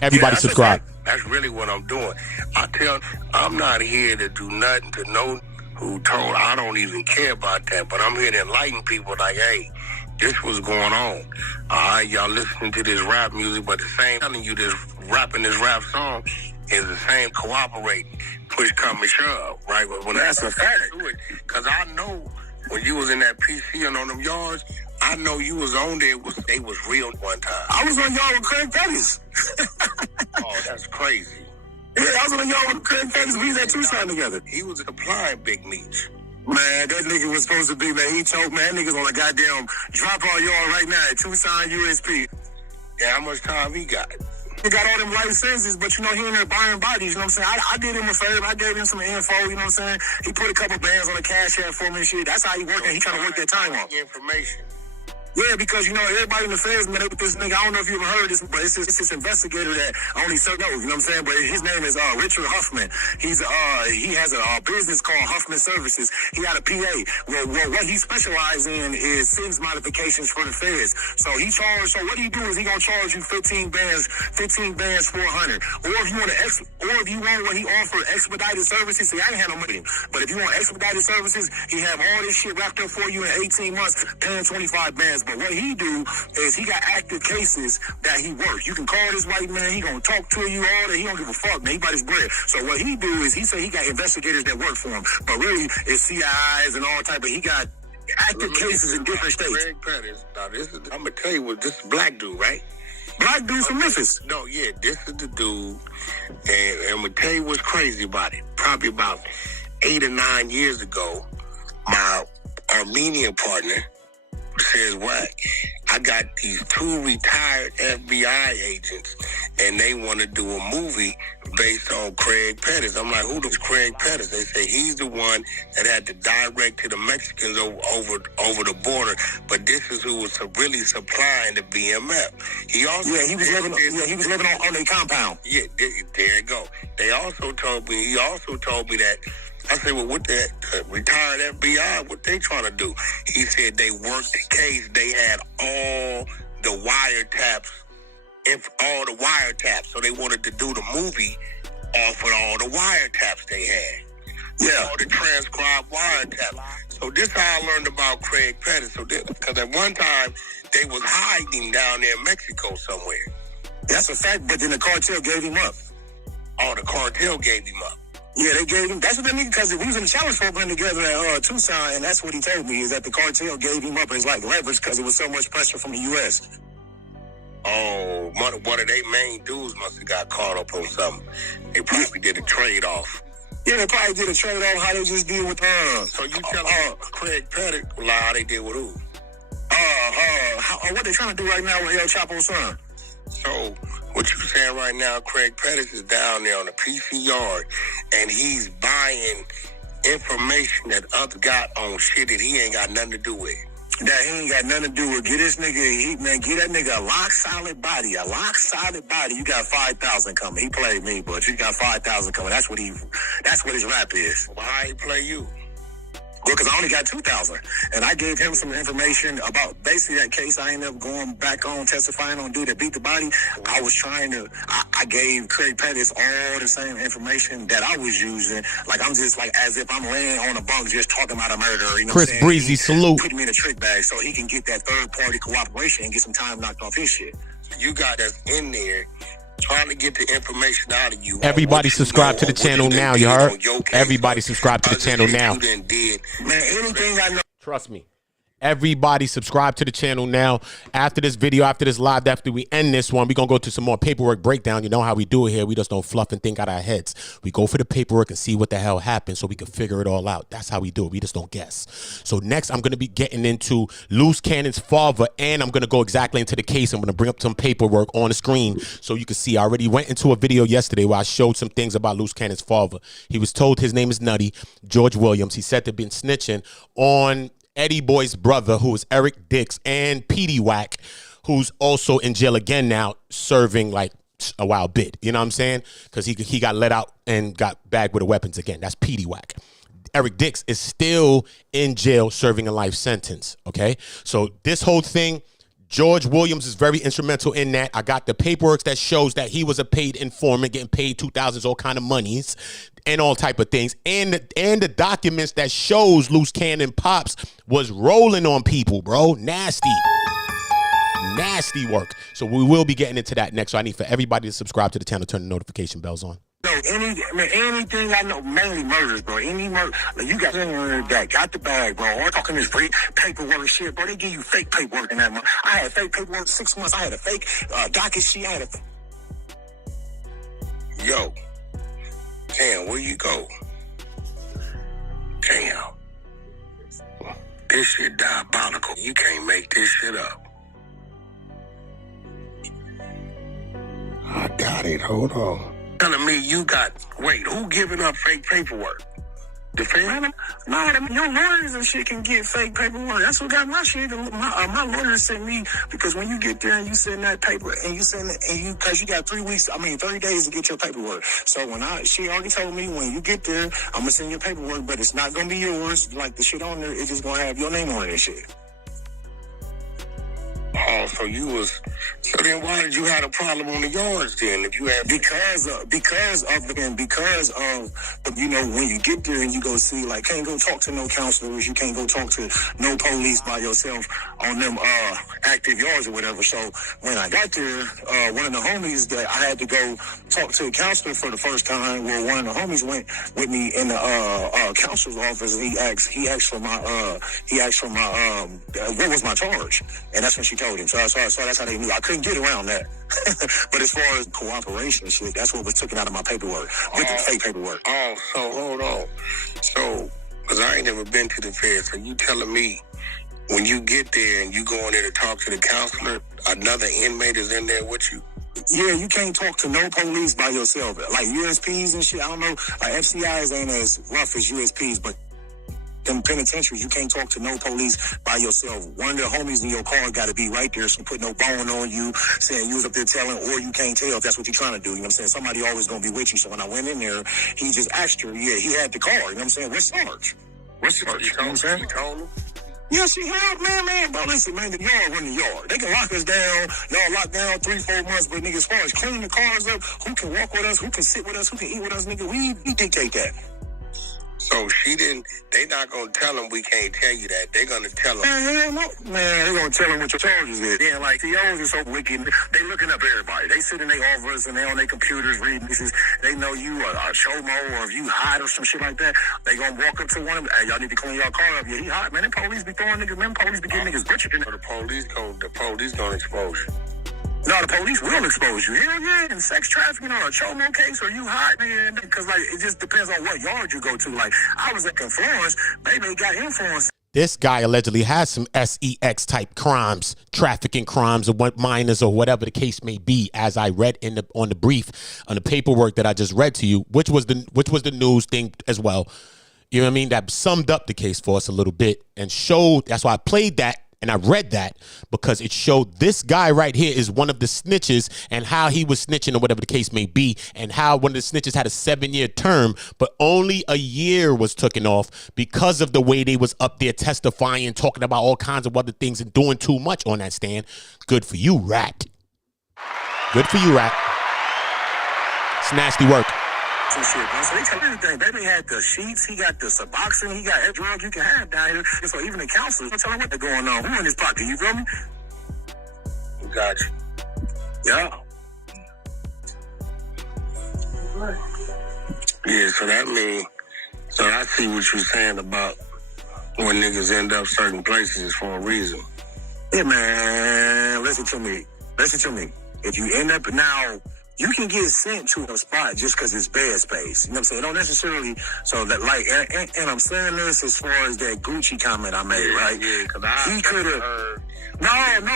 Everybody subscribe. That's really what I'm doing. I'm not here to do nothing to no who told. I don't even care about that, but I'm here to enlighten people like, hey, this was going on. All right, y'all listening to this rap music, but the same telling you this rapping this rap song is the same cooperating. Push come and shove, right? But when that's a fact, because I know when you was in that PC and on them yards, I know you was on there. They was real one time. I was on y'all with Craig Pettis. Oh, that's crazy. Yeah, I was on y'all with Craig Pettis. We was at Tucson together. He was applying Big Meats. Man, that nigga was supposed to be, man. He told, man, that nigga's on a goddamn drop on y'all right now at Tucson USP. Yeah, how much time he got? He got all them licenses, but you know, he in there buying bodies, you know what I'm saying? I did him a favor. I gave him some info, you know what I'm saying? He put a couple bands on the cash app for me and shit. That's how he working. He trying to work that time off. Information. Yeah, because, you know, everybody in the feds, man, with this nigga, I don't know if you ever heard this, but it's this investigator that only certain knows, you know what I'm saying? But his name is Richard Huffman. He has a business called Huffman Services. He got a PA. Well, what he specializes in is SIMS modifications for the feds. So what he do is he gonna charge you 15 bands, 400. Or if you want what he offer, expedited services. See, I ain't had no money, but if you want expedited services, he have all this shit wrapped up for you in 18 months, paying 25 bands. But what he do is he got active cases that he works. You can call this white man. He gonna talk to you all that. He don't give a fuck, man. He bought his bread. So what he do is he say he got investigators that work for him. But really, it's CIs and all type. But he got active cases in different states. Craig Pettis. Now, I'm gonna tell you what this is black dude, right? Black dude from Memphis. No, yeah, this is the dude. And I'm gonna tell you what's crazy about it. Probably about 8 or 9 years ago, my Armenian partner says, Wack, I got these 2 retired FBI agents and they want to do a movie based on Craig Pettis. I'm like, who is Craig Pettis? They say he's the one that had to direct to the Mexicans over the border, but this is who was really supplying the BMF. He also he was living on their compound. Yeah, there you go. He also told me that. I said, well, what the retired FBI, what they trying to do? He said they worked the case. They had all the wiretaps. So they wanted to do the movie off of all the wiretaps they had. Yeah. All the transcribed wiretaps. So this is how I learned about Craig Pettis. So because at one time, they was hiding down there in Mexico somewhere. That's a fact, but then the cartel gave him up. Oh, the cartel gave him up. Yeah, they gave him. That's what they mean, because we was in the challenge program together at Tucson, and that's what he told me, is that the cartel gave him up as like leverage because it was so much pressure from the U.S. Oh, one of their main dudes must have got caught up on something. They probably did a trade-off. Yeah, they probably did a trade-off, how they just deal with So you tell me Craig Pettis, how they did with who? What they trying to do right now with El Chapo's son? So, what you saying right now, Craig Pettis is down there on the PC yard, and he's buying information that others got on shit that he ain't got nothing to do with. That he ain't got nothing to do with. Get this nigga, get that nigga a lock solid body. You got 5,000 coming. He played me, but you got 5,000 coming. That's what his rap is. Well, how he play you? Well, because I only got 2,000. And I gave him some information about basically that case I ended up going back on, testifying on dude that beat the body. I gave Craig Pettis all the same information that I was using. Like, I'm just like, as if I'm laying on a bunk just talking about a murder. You know Chris Breezy, salute. Put me in a trick bag so he can get that third-party cooperation and get some time knocked off his shit. You got us in there trying to get the information out of you. Everybody subscribe to the channel now, you heard? Everybody subscribe to the channel now. Man, anything I know. Trust me. Everybody subscribe to the channel now. After this video, after this live, after we end this one, we're going to go to some more paperwork breakdown. You know how we do it here. We just don't fluff and think out our heads. We go for the paperwork and see what the hell happened so we can figure it all out. That's how we do it. We just don't guess. So next, I'm going to be getting into Loose Cannon's father, and I'm going to go exactly into the case. I'm going to bring up some paperwork on the screen so you can see. I already went into a video yesterday where I showed some things about Loose Cannon's father. He was told his name is Nutty, George Williams. He's said to have been snitching on Eddie Boy's brother, who is Eric Dix, and Petey Wack, who's also in jail again now, serving like a wild bit. You know what I'm saying? Because he got let out and got bagged with the weapons again. That's Petey Wack. Eric Dix is still in jail serving a life sentence. Okay, so this whole thing, George Williams is very instrumental in that. I got the paperwork that shows that he was a paid informant, getting paid $2,000, all kind of monies and all type of things. And the documents that shows Loose Cannon Pops was rolling on people, bro. Nasty work. So we will be getting into that next. So I need for everybody to subscribe to the channel, turn the notification bells on. Anything I know, mainly murders, bro. Any murder, you got that got the bag, bro. We're talking this free paperwork shit, bro. They give you fake paperwork in that month. I had fake paperwork 6 months. I had a fake docket sheet. I had a. Yo, damn, where you go? Damn, this shit diabolical. You can't make this shit up. I got it. Hold on. Telling me you got, wait, who giving up fake paperwork? Defend? No, your lawyers and shit can get fake paperwork. That's what got my shit. My lawyer sent me, because when you get there and you send that paper and you send it, and you, cause you got 30 days to get your paperwork. So she already told me, when you get there, I'm gonna send your paperwork, but it's not gonna be yours. Like the shit on there, it's just gonna have your name on it and shit. Oh, so then why did you have a problem on the yards then? If you had because of you know, when you get there and you go see, like, can't go talk to no counselors, you can't go talk to no police by yourself on them active yards or whatever. So when I got there, one of the homies that I had to go talk to a counselor for the first time, well, one of the homies went with me in the counselor's office, and he asked for my what was my charge, and that's when she told him. So that's how they knew. I couldn't get around that. But as far as cooperation and shit, that's what was taken out of my paperwork, with the fake paperwork. Oh, so hold on. So, because I ain't never been to the Fed, so you telling me when you get there and you go in there to talk to the counselor, another inmate is in there with you? Yeah, you can't talk to no police by yourself. Like USPs and shit, I don't know. Like FCIs ain't as rough as USPs, but them penitentiaries, you can't talk to no police by yourself. One of the homies in your car got to be right there, so put no bone on you, saying you was up there telling, or you can't tell if that's what you're trying to do. You know what I'm saying? Somebody always going to be with you. So when I went in there, he just asked her, yeah, he had the car. You know what I'm saying? What's Sarge? What's Sarge? You know what I'm saying? You told him? Yeah, she had, man, bro, listen, man, the yard run the yard. They can lock us down, y'all lock down 3-4 months, but nigga, as far as cleaning the cars up, who can walk with us, who can sit with us, who can eat with us, nigga, we dictate that. So they not going to tell him we can't tell you that. They going to tell him. Man, no. Man, they going to tell him what your charges is. Yeah, like, COs are so wicked. They looking up everybody. They sit in their office and they on their computers reading this. They know you are a showmo, or if you hot or some shit like that, they going to walk up to one of them. Hey, y'all need to clean your car up. Yeah, he hot, man. Them police be throwing niggas. Them police be getting niggas butchered. The police going to expose you. No, the police will expose you. Hell yeah, in sex trafficking or a chomo case, or you hot, man. Because, like, it just depends on what yard you go to. Like, I was at Florence, baby, got influence. This guy allegedly has some SEX type crimes, trafficking crimes, or what minors, or whatever the case may be. As I read on the brief, on the paperwork that I just read to you, which was the news thing as well. You know what I mean? That summed up the case for us a little bit and showed. That's why I played that. And I read that because it showed this guy right here is one of the snitches, and how he was snitching, or whatever the case may be, and how one of the snitches had a 7-year term, but only a year was taken off because of the way they was up there testifying, talking about all kinds of other things and doing too much on that stand. Good for you, Rat. Good for you, Rat. It's nasty work. Some shit, bro. So they tell everything. Baby had the sheets, he got the Suboxone, he got every drug you can have down here. And so even the counselors don't tell him what they're going on. Who in his pocket? You feel me? Got you. Yeah. Yeah, so I see what you're saying about when niggas end up certain places for a reason. Yeah, man. Listen to me. If you end up now, you can get sent to a spot just because it's bed space. You know what I'm saying? It don't necessarily. So that, like, and I'm saying this as far as that Gucci comment I made, right? Yeah, because I could have heard. No, hold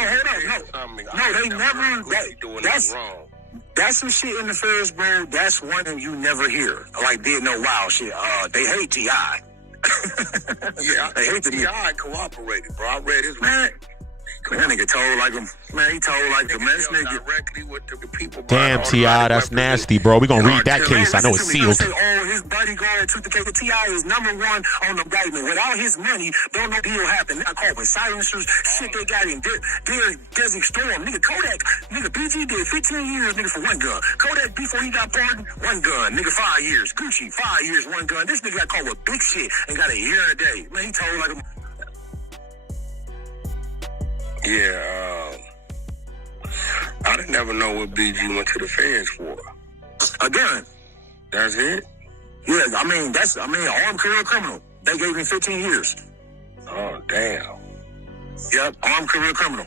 on. No, they never. That's wrong. That's some shit in the Ferris, bro. That's one that you never hear. Like, did no wild shit. They hate T.I. Yeah, they hate the T.I. cooperated, bro. I read his man. That nigga told like him, man. He told like the man. Directly with the people. Damn, T.I., that's nasty, bro. We gonna read that case. I know it's sealed. His bodyguard took the case. T.I. is number one on the indictment. Without his money, don't no deal happen. Not caught with silencers. Shit, they got him. Desert Storm, nigga. Kodak, nigga. BG did 15 years, nigga, for one gun. Kodak before he got pardoned, one gun, nigga. 5 years. Gucci, 5 years, one gun. This nigga got caught with big shit and got a year and a day. Man, he told like him. Yeah, I didn't never know what BG went to the feds for. A gun. That's it? Yeah, I mean, armed career criminal. They gave him 15 years. Oh, damn. Yep, armed career criminal.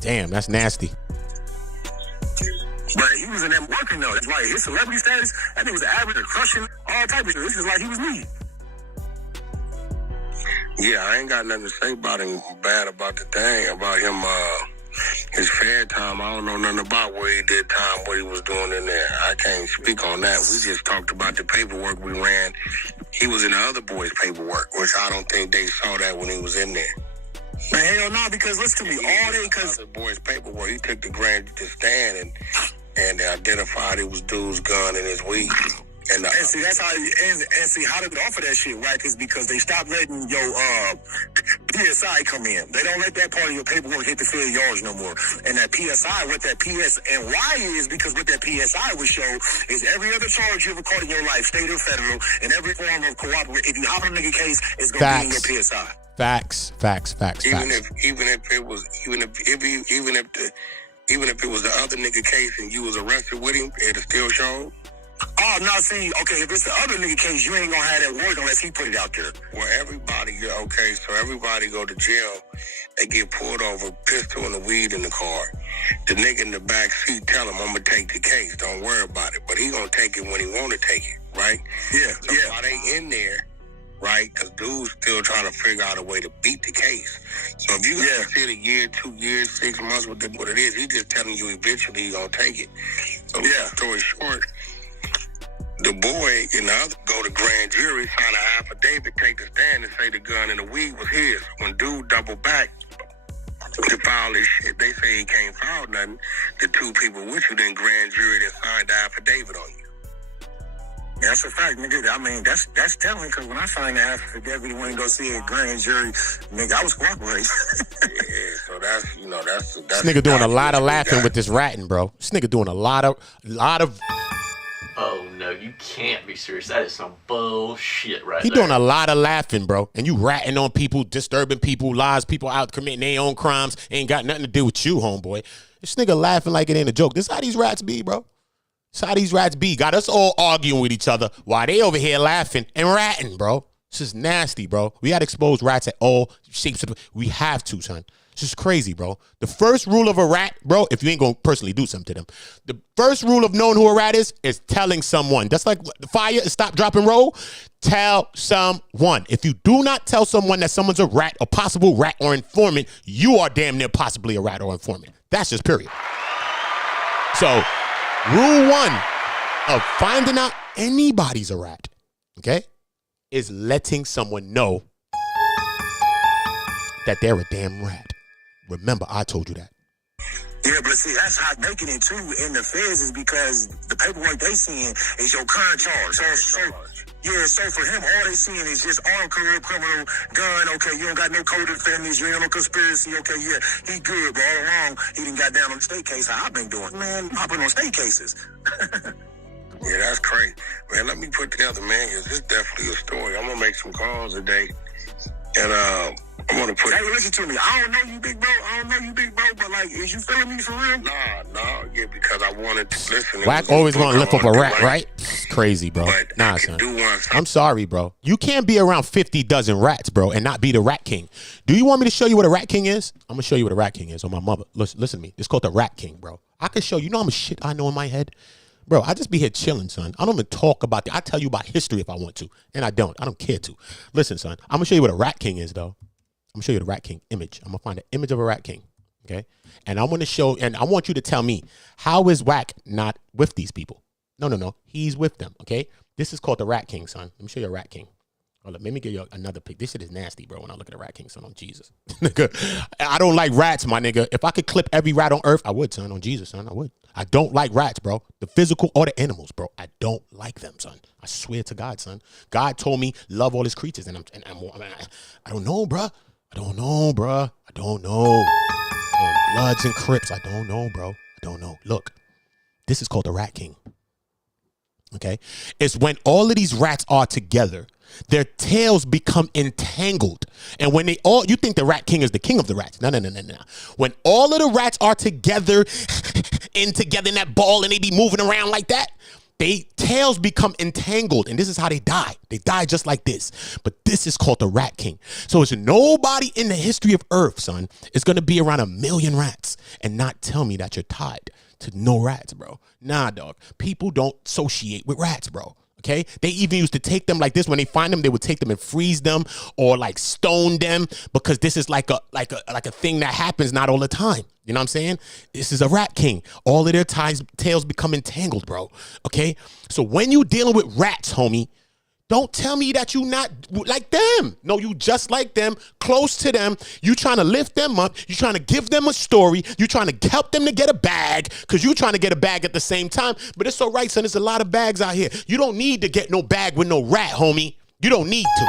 Damn, that's nasty. But he was in there working, though. It's like his celebrity status, that nigga was an average of crushing all type of shit. This is like he was me. Yeah, I ain't got nothing to say about him bad about the thing, about him His fair time, I don't know nothing about where he did time, what he was doing in there. I can't speak on that. We just talked about the paperwork we ran. He was in the other boys' paperwork, which I don't think they saw that when he was in there. Man, hell no, because listen to me, all day, because the boys' paperwork, he took the grand to stand and identified it was dude's gun and his weed. And see, that's how, and see, how to get off of that shit, right, is because they stopped letting your PSI come in. They don't let that part of your paperwork hit the field yards no more. And that PSI, what that PS, and why is because what that PSI would show is every other charge you ever caught in your life, state or federal, and every form of cooperation. If you hop on a nigga case, it's going to be in your PSI. Facts. Even if it was the other nigga case and you was arrested with him, it'll still show. Oh, no, see, okay, if it's the other nigga case, you ain't gonna have that work unless he put it out there. Well, everybody go to jail. They get pulled over, pistol and the weed in the car. The nigga in the back seat tell him, I'm gonna take the case, don't worry about it. But he gonna take it when he wanna take it, right? Yeah, so while they in there, right, because dude's still trying to figure out a way to beat the case. So if you gotta sit a year, 2 years, 6 months with what it is, he just telling you eventually he gonna take it. So story short, the boy and the other go to grand jury, sign an affidavit, take the stand and say the gun and the weed was his. When dude double back to file this shit, they say he can't file nothing. The two people with you, then grand jury that signed the affidavit on you. That's a fact, nigga. I mean, that's telling, because when I signed the affidavit and went to go see a grand jury, nigga, I was cooperating. Yeah, so that's this nigga doing a lot of laughing with this ratting, bro. This nigga doing a lot of. Oh no, you can't be serious. That is some bullshit right He there. doing a lot of laughing, bro. And you ratting on people, disturbing people, lies people out committing their own crimes. Ain't got nothing to do with you, homeboy. This nigga laughing like it ain't a joke. This how these rats be, bro. This how these rats be. Got us all arguing with each other while they over here laughing and ratting, bro. This is nasty, bro. We gotta expose rats at all shapes. We have to, son. This is crazy, bro. The first rule of a rat, bro, if you ain't gonna personally do something to them, the first rule of knowing who a rat is telling someone. That's like the fire, stop, drop, and roll. Tell someone. If you do not tell someone that someone's a rat, a possible rat or informant, you are damn near possibly a rat or informant. That's just period. So, rule one of finding out anybody's a rat, okay, is letting someone know that they're a damn rat. Remember, I told you that. Yeah, but see, that's how making it too in the feds is because the paperwork they seeing is your current charge. So for him, all they seeing is just armed career criminal, gun. Okay, you don't got no code of defendants, you ain't no conspiracy. Okay, yeah, he good, but all along he didn't got down on the state case. How I've been doing, man, hopping on state cases. Yeah, that's crazy, man. Let me put together, man. This is definitely a story. I'm gonna make some calls today, and I'm gonna put. Hey, listen to me. I don't know you, big bro. But like, is you feeling me for real? Nah, yeah, because I wanted to listen. Wack always gonna lift up a rat, right? It's crazy, bro. But nah, son. I'm sorry, bro. You can't be around 50 dozen rats, bro, and not be the rat king. Do you want me to show you what a rat king is? I'm gonna show you what a rat king is on my mother. Listen to me. It's called the rat king, bro. I can show you. You know how much shit I know in my head? Bro, I just be here chilling, son. I don't even talk about I tell you about history if I want to, and I don't. I don't care to. Listen, son, I'm going to show you what a rat king is, though. I'm going to show you the rat king image. I'm going to find an image of a rat king, okay? And I'm going to show, and I want you to tell me, how is Wack not with these people? No. He's with them, okay? This is called the rat king, son. Let me show you a rat king. Hold up, let me give you another pic. This shit is nasty, bro, when I look at a rat king, son, on Jesus. Nigga, I don't like rats, my nigga. If I could clip every rat on earth, I would, son, on Jesus, son, I would. I don't like rats, bro. The physical or the animals, bro. I don't like them, son. I swear to God, son. God told me love all his creatures, and I don't know, bro. I don't know. Bloods and Crips, I don't know, bro. I don't know. Look, this is called the rat king. Okay? It's when all of these rats are together, their tails become entangled. And when you think the rat king is the king of the rats. No. When all of the rats are together in that ball and they be moving around like that, they tails become entangled. And this is how they die. They die just like this. But this is called the rat king. So it's nobody in the history of Earth, son, is going to be around 1 million rats and not tell me that you're tied to no rats, bro. Nah, dog. People don't associate with rats, bro. Okay, they even used to take them like this. When they find them, they would take them and freeze them or like stone them, because this is like a thing that happens not all the time. You know what I'm saying? This is a rat king. All of their tails become entangled, bro. Okay, so when you dealing with rats, homie, don't tell me that you not like them. No, you just like them, close to them. You trying to lift them up. You trying to give them a story. You trying to help them to get a bag, because you trying to get a bag at the same time. But it's all right, son. There's a lot of bags out here. You don't need to get no bag with no rat, homie. You don't need to.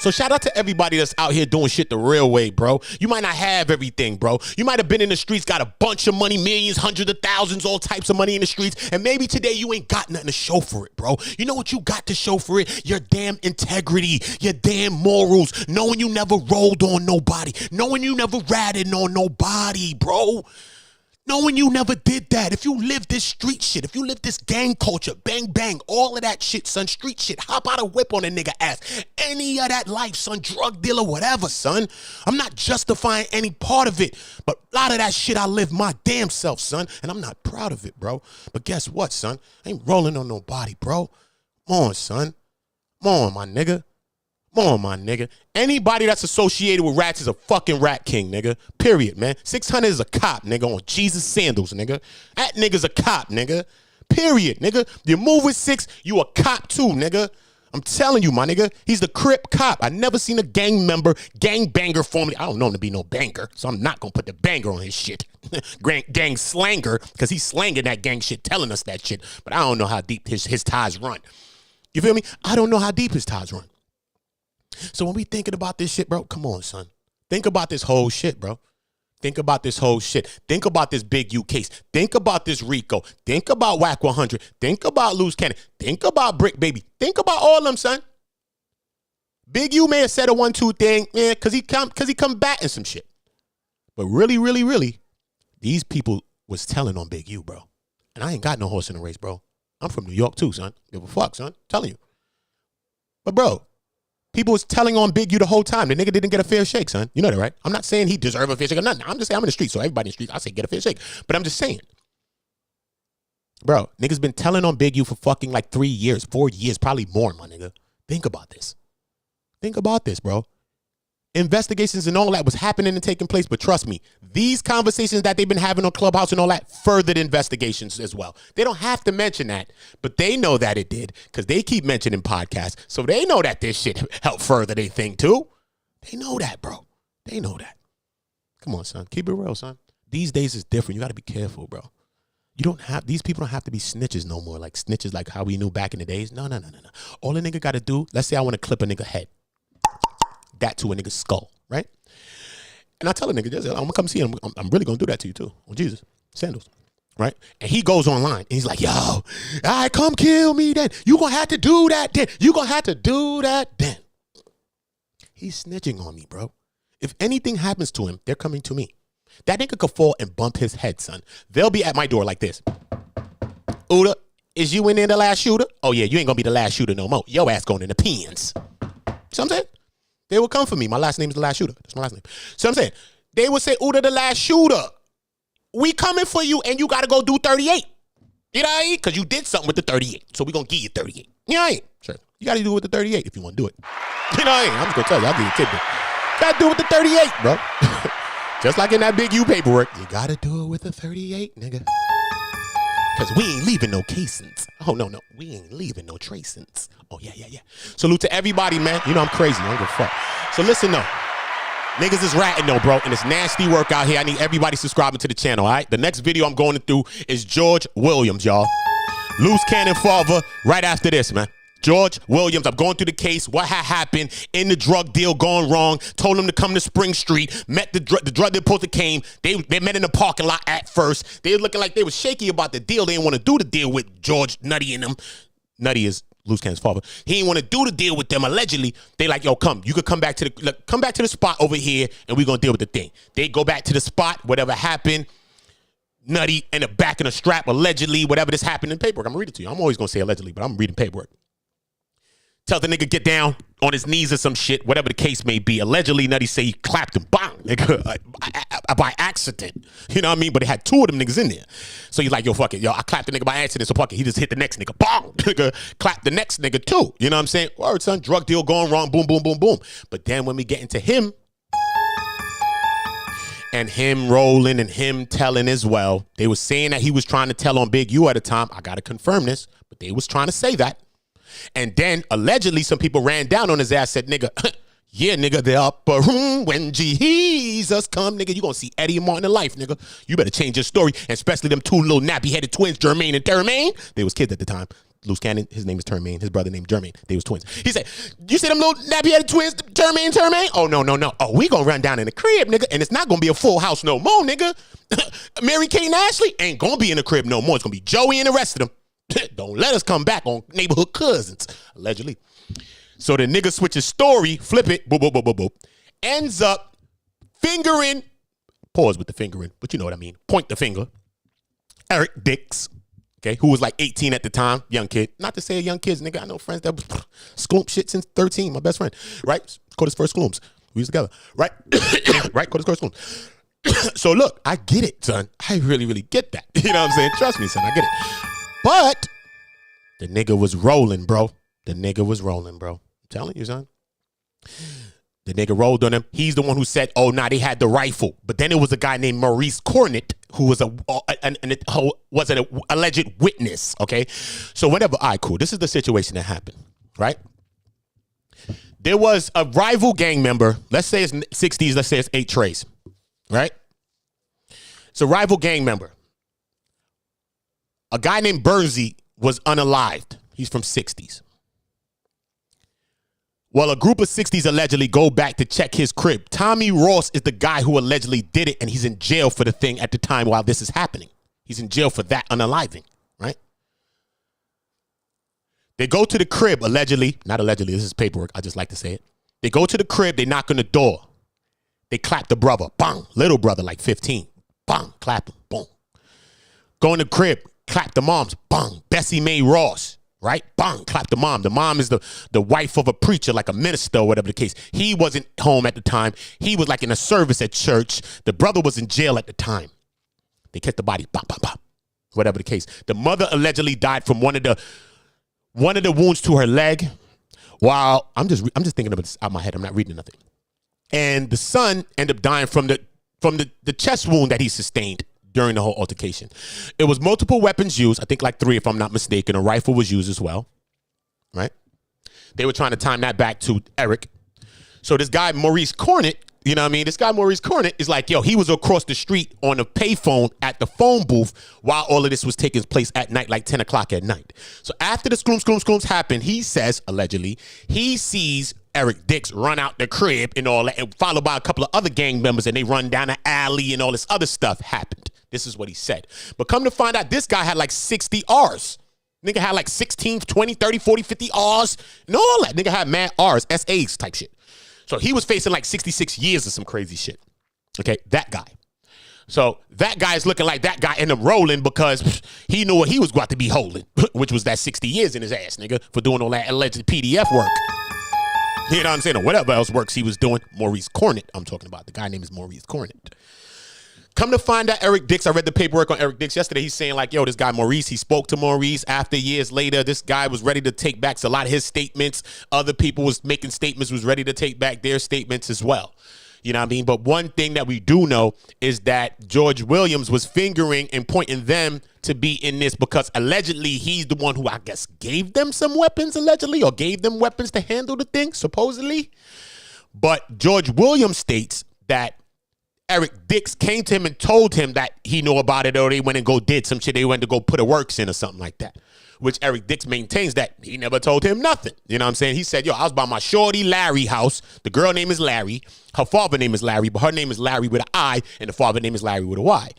So shout out to everybody that's out here doing shit the real way, bro. You might not have everything, bro. You might have been in the streets, got a bunch of money, millions, hundreds of thousands, all types of money in the streets, and maybe today you ain't got nothing to show for it, bro. You know what you got to show for it? Your damn integrity, your damn morals, knowing you never rolled on nobody, knowing you never ratted on nobody, bro. Knowing you never did that. If you live this street shit, if you live this gang culture, bang, bang, all of that shit, son, street shit, hop out a whip on a nigga ass. Any of that life, son, drug dealer, whatever, son. I'm not justifying any part of it, but a lot of that shit I live my damn self, son, and I'm not proud of it, bro. But guess what, son? I ain't rolling on nobody, bro. Come on, son. Come on, my nigga. Come on, my nigga. Anybody that's associated with rats is a fucking rat king, nigga. Period, man. 600 is a cop, nigga, on Jesus sandals, nigga. That nigga's a cop, nigga. Period, nigga. You move with 6, you a cop too, nigga. I'm telling you, my nigga. He's the Crip cop. I never seen a gang member, gang banger formally. I don't know him to be no banger, so I'm not gonna put the banger on his shit. Gang slanger, because he's slanging that gang shit, telling us that shit. But I don't know how deep his ties run. You feel me? I don't know how deep his ties run. So when we thinking about this shit, bro, come on, son. Think about this whole shit, bro. Think about this whole shit. Think about this Big U case. Think about this Rico. Think about Wack 100. Think about Loose Cannon. Think about Brick Baby. Think about all of them, son. Big U may have said a 1-2 thing, yeah, because he combating some shit. But really, really, really, these people was telling on Big U, bro. And I ain't got no horse in the race, bro. I'm from New York too, son. Give a fuck, son. I'm telling you. But, bro, people was telling on Big U the whole time. The nigga didn't get a fair shake, son. You know that, right? I'm not saying he deserved a fair shake or nothing. I'm just saying I'm in the street, so everybody in the street, I say get a fair shake. But I'm just saying, bro, niggas been telling on Big U for fucking like 3 years, 4 years, probably more, my nigga. Think about this. Think about this, bro. Investigations and all that was happening and taking place, but trust me, these conversations that they've been having on Clubhouse and all that furthered investigations as well. They don't have to mention that, but they know that it did, because they keep mentioning podcasts, so they know that this shit helped further their thing too. They know that, bro. They know that. Come on, son. Keep it real, son. These days is different. You got to be careful, bro. These people don't have to be snitches no more, like snitches like how we knew back in the days. No. All a nigga got to do, let's say I want to clip a nigga head. That to a nigga's skull, right? And I tell a nigga, I'm gonna come see him. I'm really gonna do that to you too. Oh, Jesus, sandals, right? And he goes online and he's like, yo, all right, come kill me then. You gonna have to do that then. You gonna have to do that then. He's snitching on me, bro. If anything happens to him, they're coming to me. That nigga could fall and bump his head, son. They'll be at my door like this. Uda, is you in there the last shooter? Oh yeah, you ain't gonna be the last shooter no more. Your ass going in the pens. See what I'm saying? They will come for me. My last name is the last shooter. That's my last name. So I'm saying, they will say, Uda, the last shooter. We coming for you, and you got to go do 38. You know what I mean? Because you did something with the 38. So we going to give you 38. You know what I mean? Sure. You got to do it with the 38 if you want to do it. You know what I mean? I'm just going to tell you. I'll give you a tidbit. Got to do it with the 38, bro. Just like in that Big U paperwork. You got to do it with the 38, nigga. Because we ain't leaving no casings. Oh, no. We ain't leaving no tracings. Oh, yeah. Salute to everybody, man. You know I'm crazy. I don't give a fuck. So listen, though. Niggas is ratting, though, bro. And it's nasty work out here. I need everybody subscribing to the channel, all right? The next video I'm going through is George Williams, y'all. Loose cannon father right after this, man. George Williams, I'm going through the case, what had happened in the drug deal gone wrong, told him to come to Spring Street, met the drug dealer came, they met in the parking lot at first. They were looking like they were shaky about the deal. They didn't want to do the deal with George Nutty and them. Nutty is Loose Cannon's father. He didn't want to do the deal with them. Allegedly, they like, yo, come. You could come back to the spot over here, and we're going to deal with the thing. They go back to the spot, whatever happened. Nutty in the back of the strap, allegedly, whatever this happened in paperwork. I'm going to read it to you. I'm always going to say allegedly, but I'm reading paperwork. Tell the nigga get down on his knees or some shit, whatever the case may be. Allegedly, Nutty say he clapped him. Bang, nigga. by accident. You know what I mean? But it had two of them niggas in there. So he's like, yo, fuck it. Yo, I clapped the nigga by accident, so fuck it. He just hit the next nigga. Bong! Nigga, clap the next nigga too. You know what I'm saying? Word, son, drug deal going wrong. Boom, boom, boom, boom. But then when we get into him, and him rolling and him telling as well, they were saying that he was trying to tell on Big U at the time. I got to confirm this, but they was trying to say that. And then allegedly some people ran down on his ass, said, nigga, yeah, nigga, the upper room when Jesus come, nigga, you gonna see Eddie and Martin in life, nigga. You better change your story, and especially them two little nappy-headed twins, Jermaine and Termaine. They was kids at the time. Loose cannon, his name is Termaine. His brother named Jermaine. They was twins. He said, you see them little nappy-headed twins, Termaine? Oh, no. Oh, we gonna run down in the crib, nigga, and it's not gonna be a full house no more, nigga. Mary Kate and Ashley ain't gonna be in the crib no more. It's gonna be Joey and the rest of them. Don't let us come back on Neighborhood Cousins, allegedly. So the nigga switches story, flip it, boop, boop, boop, boop, boop. Ends up fingering, pause with the fingering, but you know what I mean. Point the finger. Eric Dix, okay, who was like 18 at the time, young kid. Not to say young kids, nigga. I know friends that was skloomp shit since 13, my best friend, right? Caught his first sklooms. We was together, right? Right, caught his first sklooms. So look, I get it, son. I really, really get that. You know what I'm saying? Trust me, son, I get it. But the nigga was rolling, bro. The nigga was rolling, bro. I'm telling you, son. The nigga rolled on him. He's the one who said, oh, nah, they had the rifle. But then it was a guy named Maurice Cornett who was an alleged witness, okay? So whatever, all right, cool. This is the situation that happened, right? There was a rival gang member. Let's say it's 60s. Let's say it's 8 Trays, right? It's a rival gang member. A guy named Bernsey was unalived. He's from 60s. Well, a group of 60s allegedly go back to check his crib. Tommy Ross is the guy who allegedly did it, and he's in jail for the thing at the time while this is happening. He's in jail for that unaliving, right? They go to the crib, allegedly. Not allegedly, this is paperwork. I just like to say it. They go to the crib. They knock on the door. They clap the brother. Bang. Little brother, like 15. Bang. Clap him. Boom. Go in the crib. Clap the moms. Bang. Bessie Mae Ross. Right? Bang, clap the mom. The mom is the wife of a preacher, like a minister or whatever the case. He wasn't home at the time. He was like in a service at church. The brother was in jail at the time. They catch the body, bop, bop, bop, whatever the case. The mother allegedly died from one of the wounds to her leg. While I'm just thinking of it out of my head. I'm not reading nothing. And the son ended up dying from the chest wound that he sustained during the whole altercation. It was multiple weapons used. I think like 3, if I'm not mistaken. A rifle was used as well, right? They were trying to time that back to Eric. So this guy, Maurice Cornett, you know what I mean? This guy, Maurice Cornett, is like, yo, he was across the street on a payphone at the phone booth while all of this was taking place at night, like 10 o'clock at night. So after the sclooms happened, he says, allegedly, he sees Eric Dix run out the crib and all that, and followed by a couple of other gang members, and they run down an alley and all this other stuff happened. This is what he said. But come to find out, this guy had like 60 R's. Nigga had like 16, 20, 30, 40, 50 R's and all that. Nigga had mad R's, SAs type shit. So he was facing like 66 years of some crazy shit. Okay, that guy. So that guy is looking like that guy ended up rolling because he knew what he was going to be holding, which was that 60 years in his ass, nigga, for doing all that alleged PDF work. You know what I'm saying? Or whatever else works he was doing. Maurice Cornett, I'm talking about. The guy name is Maurice Cornett. Come to find out, Eric Dix, I read the paperwork on Eric Dix yesterday. He's saying like, yo, this guy Maurice, he spoke to Maurice after years later. This guy was ready to take back a lot of his statements. Other people was making statements, was ready to take back their statements as well. You know what I mean? But one thing that we do know is that George Williams was fingering and pointing them to be in this because allegedly he's the one who I guess gave them some weapons, allegedly, or gave them weapons to handle the thing, supposedly. But George Williams states that Eric Dix came to him and told him that he knew about it, or they went and go did some shit. They went to go put a works in or something like that, which Eric Dix maintains that he never told him nothing. You know what I'm saying? He said, yo, I was by my shorty Larry house. The girl name is Larry. Her father name is Larry, but her name is Larry with an I, and the father name is Larry with a Y.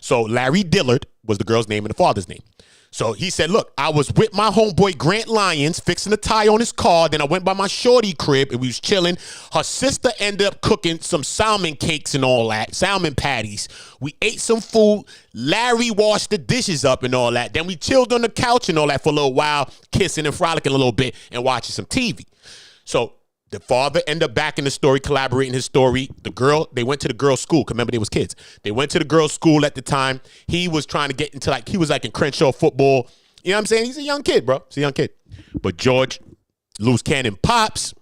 So Larry Dillard was the girl's name and the father's name. So he said, look, I was with my homeboy Grant Lyons fixing a tie on his car. Then I went by my shorty crib and we was chilling. Her sister ended up cooking some salmon cakes and all that, salmon patties. We ate some food. Larry washed the dishes up and all that. Then we chilled on the couch and all that for a little while, kissing and frolicking a little bit and watching some TV. So The father ended up back in the story, collaborating his story. The girl, they went to the girl's school. Remember, they was kids. They went to the girl's school at the time. He was trying to get into he was like in Crenshaw football. You know what I'm saying? He's a young kid, bro. He's a young kid. But George, loose cannon pops,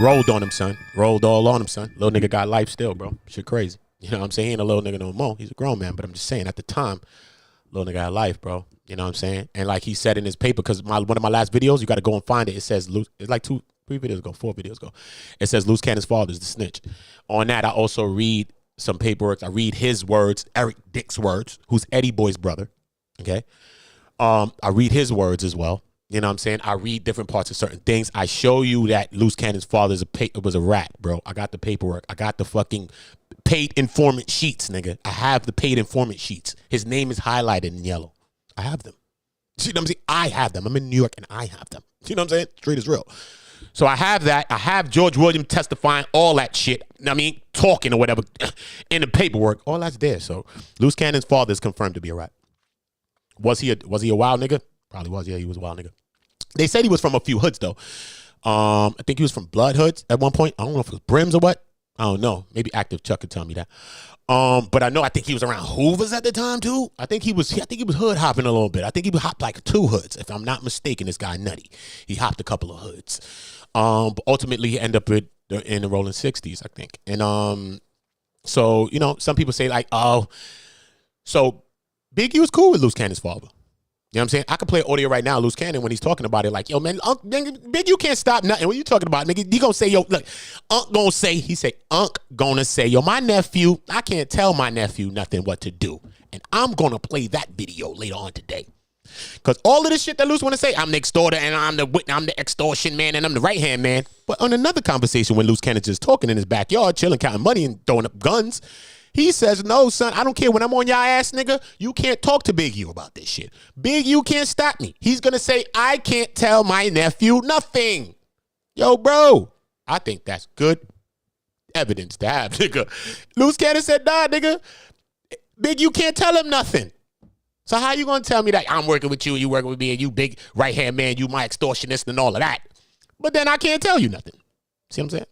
rolled on him, son. Rolled all on him, son. Little nigga got life still, bro. Shit crazy. You know what I'm saying? He ain't a little nigga no more. He's a grown man. But I'm just saying, at the time, little nigga had life, bro. You know what I'm saying? And like he said in his paper, because one of my last videos, you got to go and find it. It says, it's like 4 videos ago. It says Loose Cannon's father is the snitch. On that, I also read some paperwork. I read his words, Eric Dick's words, who's Eddie Boy's brother. Okay. I read his words as well. You know what I'm saying? I read different parts of certain things. I show you that Loose Cannon's father was a rat, bro. I got the paperwork. I got the fucking paid informant sheets, nigga. I have the paid informant sheets. His name is highlighted in yellow. I have them. You know what I'm saying? I have them. I'm in New York and I have them. You know what I'm saying? Street is real. So I have that. I have George Williams testifying, all that shit. I mean, talking or whatever in the paperwork. All that's there. So Loose Cannon's father is confirmed to be a rat. Was he a wild nigga? Probably was. Yeah, he was a wild nigga. They said he was from a few hoods though. I think he was from Blood hoods at one point. I don't know if it was Brims or what. I don't know. Maybe Active Chuck could tell me that. But I think he was around Hoovers at the time too. I think he was hood hopping a little bit. I think he hopped like 2 hoods, if I'm not mistaken. This guy nutty. He hopped a couple of hoods. But ultimately he ended up in the rolling 60s, I think. And so you know, some people say like, oh, so Biggie was cool with Loose Cannon's father. You know what I'm saying? I could play audio right now, Loose Cannon, when he's talking about it, like, yo, man, Big, you can't stop nothing. What you talking about, nigga? You gonna say, yo, look, Unc gonna say, yo, my nephew, I can't tell my nephew nothing what to do. And I'm gonna play that video later on today. Because all of this shit that Loose want to say, I'm the extorter and I'm the extortion man and I'm the right-hand man. But on another conversation when Loose Cannon just talking in his backyard, chilling, counting money and throwing up guns, he says, no, son, I don't care. When I'm on your ass, nigga, you can't talk to Big U about this shit. Big U can't stop me. He's going to say, I can't tell my nephew nothing. Yo, bro, I think that's good evidence to have, nigga. Loose Cannon said, nah, nigga, Big U can't tell him nothing. So how you going to tell me that I'm working with you and you working with me and you big right-hand man, you my extortionist and all of that. But then I can't tell you nothing. See what I'm saying?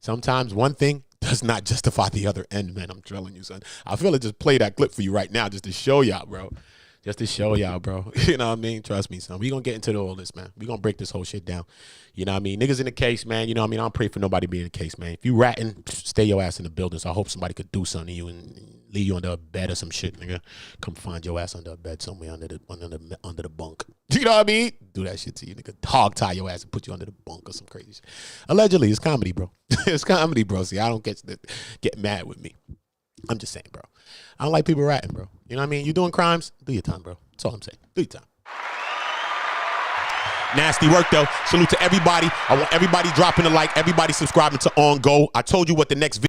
Sometimes one thing does not justify the other end, man. I'm telling you, son. I feel like just play that clip for you right now just to show y'all, bro. Just to show y'all, bro. You know what I mean? Trust me, son. We gonna get into all this, man. We gonna break this whole shit down. You know what I mean? Niggas in the case, man. You know what I mean? I don't pray for nobody being in the case, man. If you ratting, stay your ass in the building. So I hope somebody could do something to you and leave you under a bed or some shit, nigga. Come find your ass under a bed somewhere under the bunk. You know what I mean? Do that shit to you, nigga. Hog tie your ass and put you under the bunk or some crazy shit. Allegedly, it's comedy, bro. It's comedy, bro. See, I don't get mad with me. I'm just saying, bro. I don't like people ratting, bro. You know what I mean? You doing crimes? Do your time, bro. That's all I'm saying. Do your time. Nasty work, though. Salute to everybody. I want everybody dropping a like. Everybody subscribing to On Go. I told you what the next video.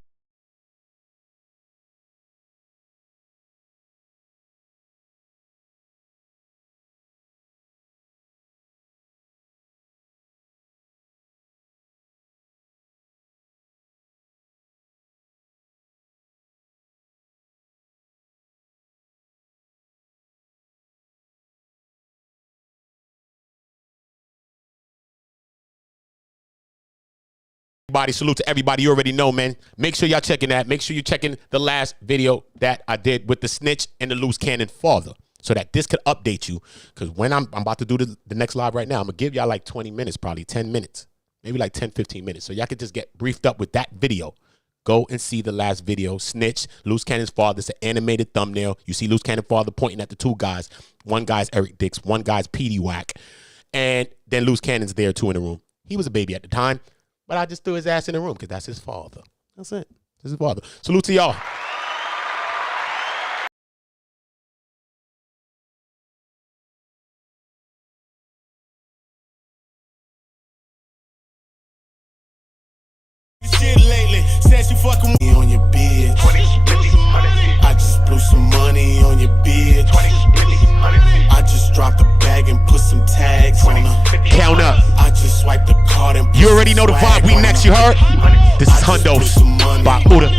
Salute to everybody. You already know, man. Make sure y'all checking that. Make sure you're checking the last video that I did with the snitch and the Loose Cannon father, so that this could update you. Because when I'm about to do the next live right now, I'm gonna give y'all like 20 minutes, probably 10 minutes, maybe like 10, 15 minutes, so y'all could just get briefed up with that video. Go and see the last video. Snitch, Loose Cannon's father. It's an animated thumbnail. You see Loose Cannon's father pointing at the 2 guys. One guy's Eric Dix, one guy's PD Wack, and then Loose Cannon's there too in the room. He was a baby at the time. But I just threw his ass in the room because that's his father. That's it. That's his father. Salute to y'all. Shit lately. Said you fucking me on your bitch. I just blew some money on your bitch. I just dropped a bag and put some tags on her. Count up. I just swiped the card and you already know the vibe. We next, you heard? This is Hundos by Uda.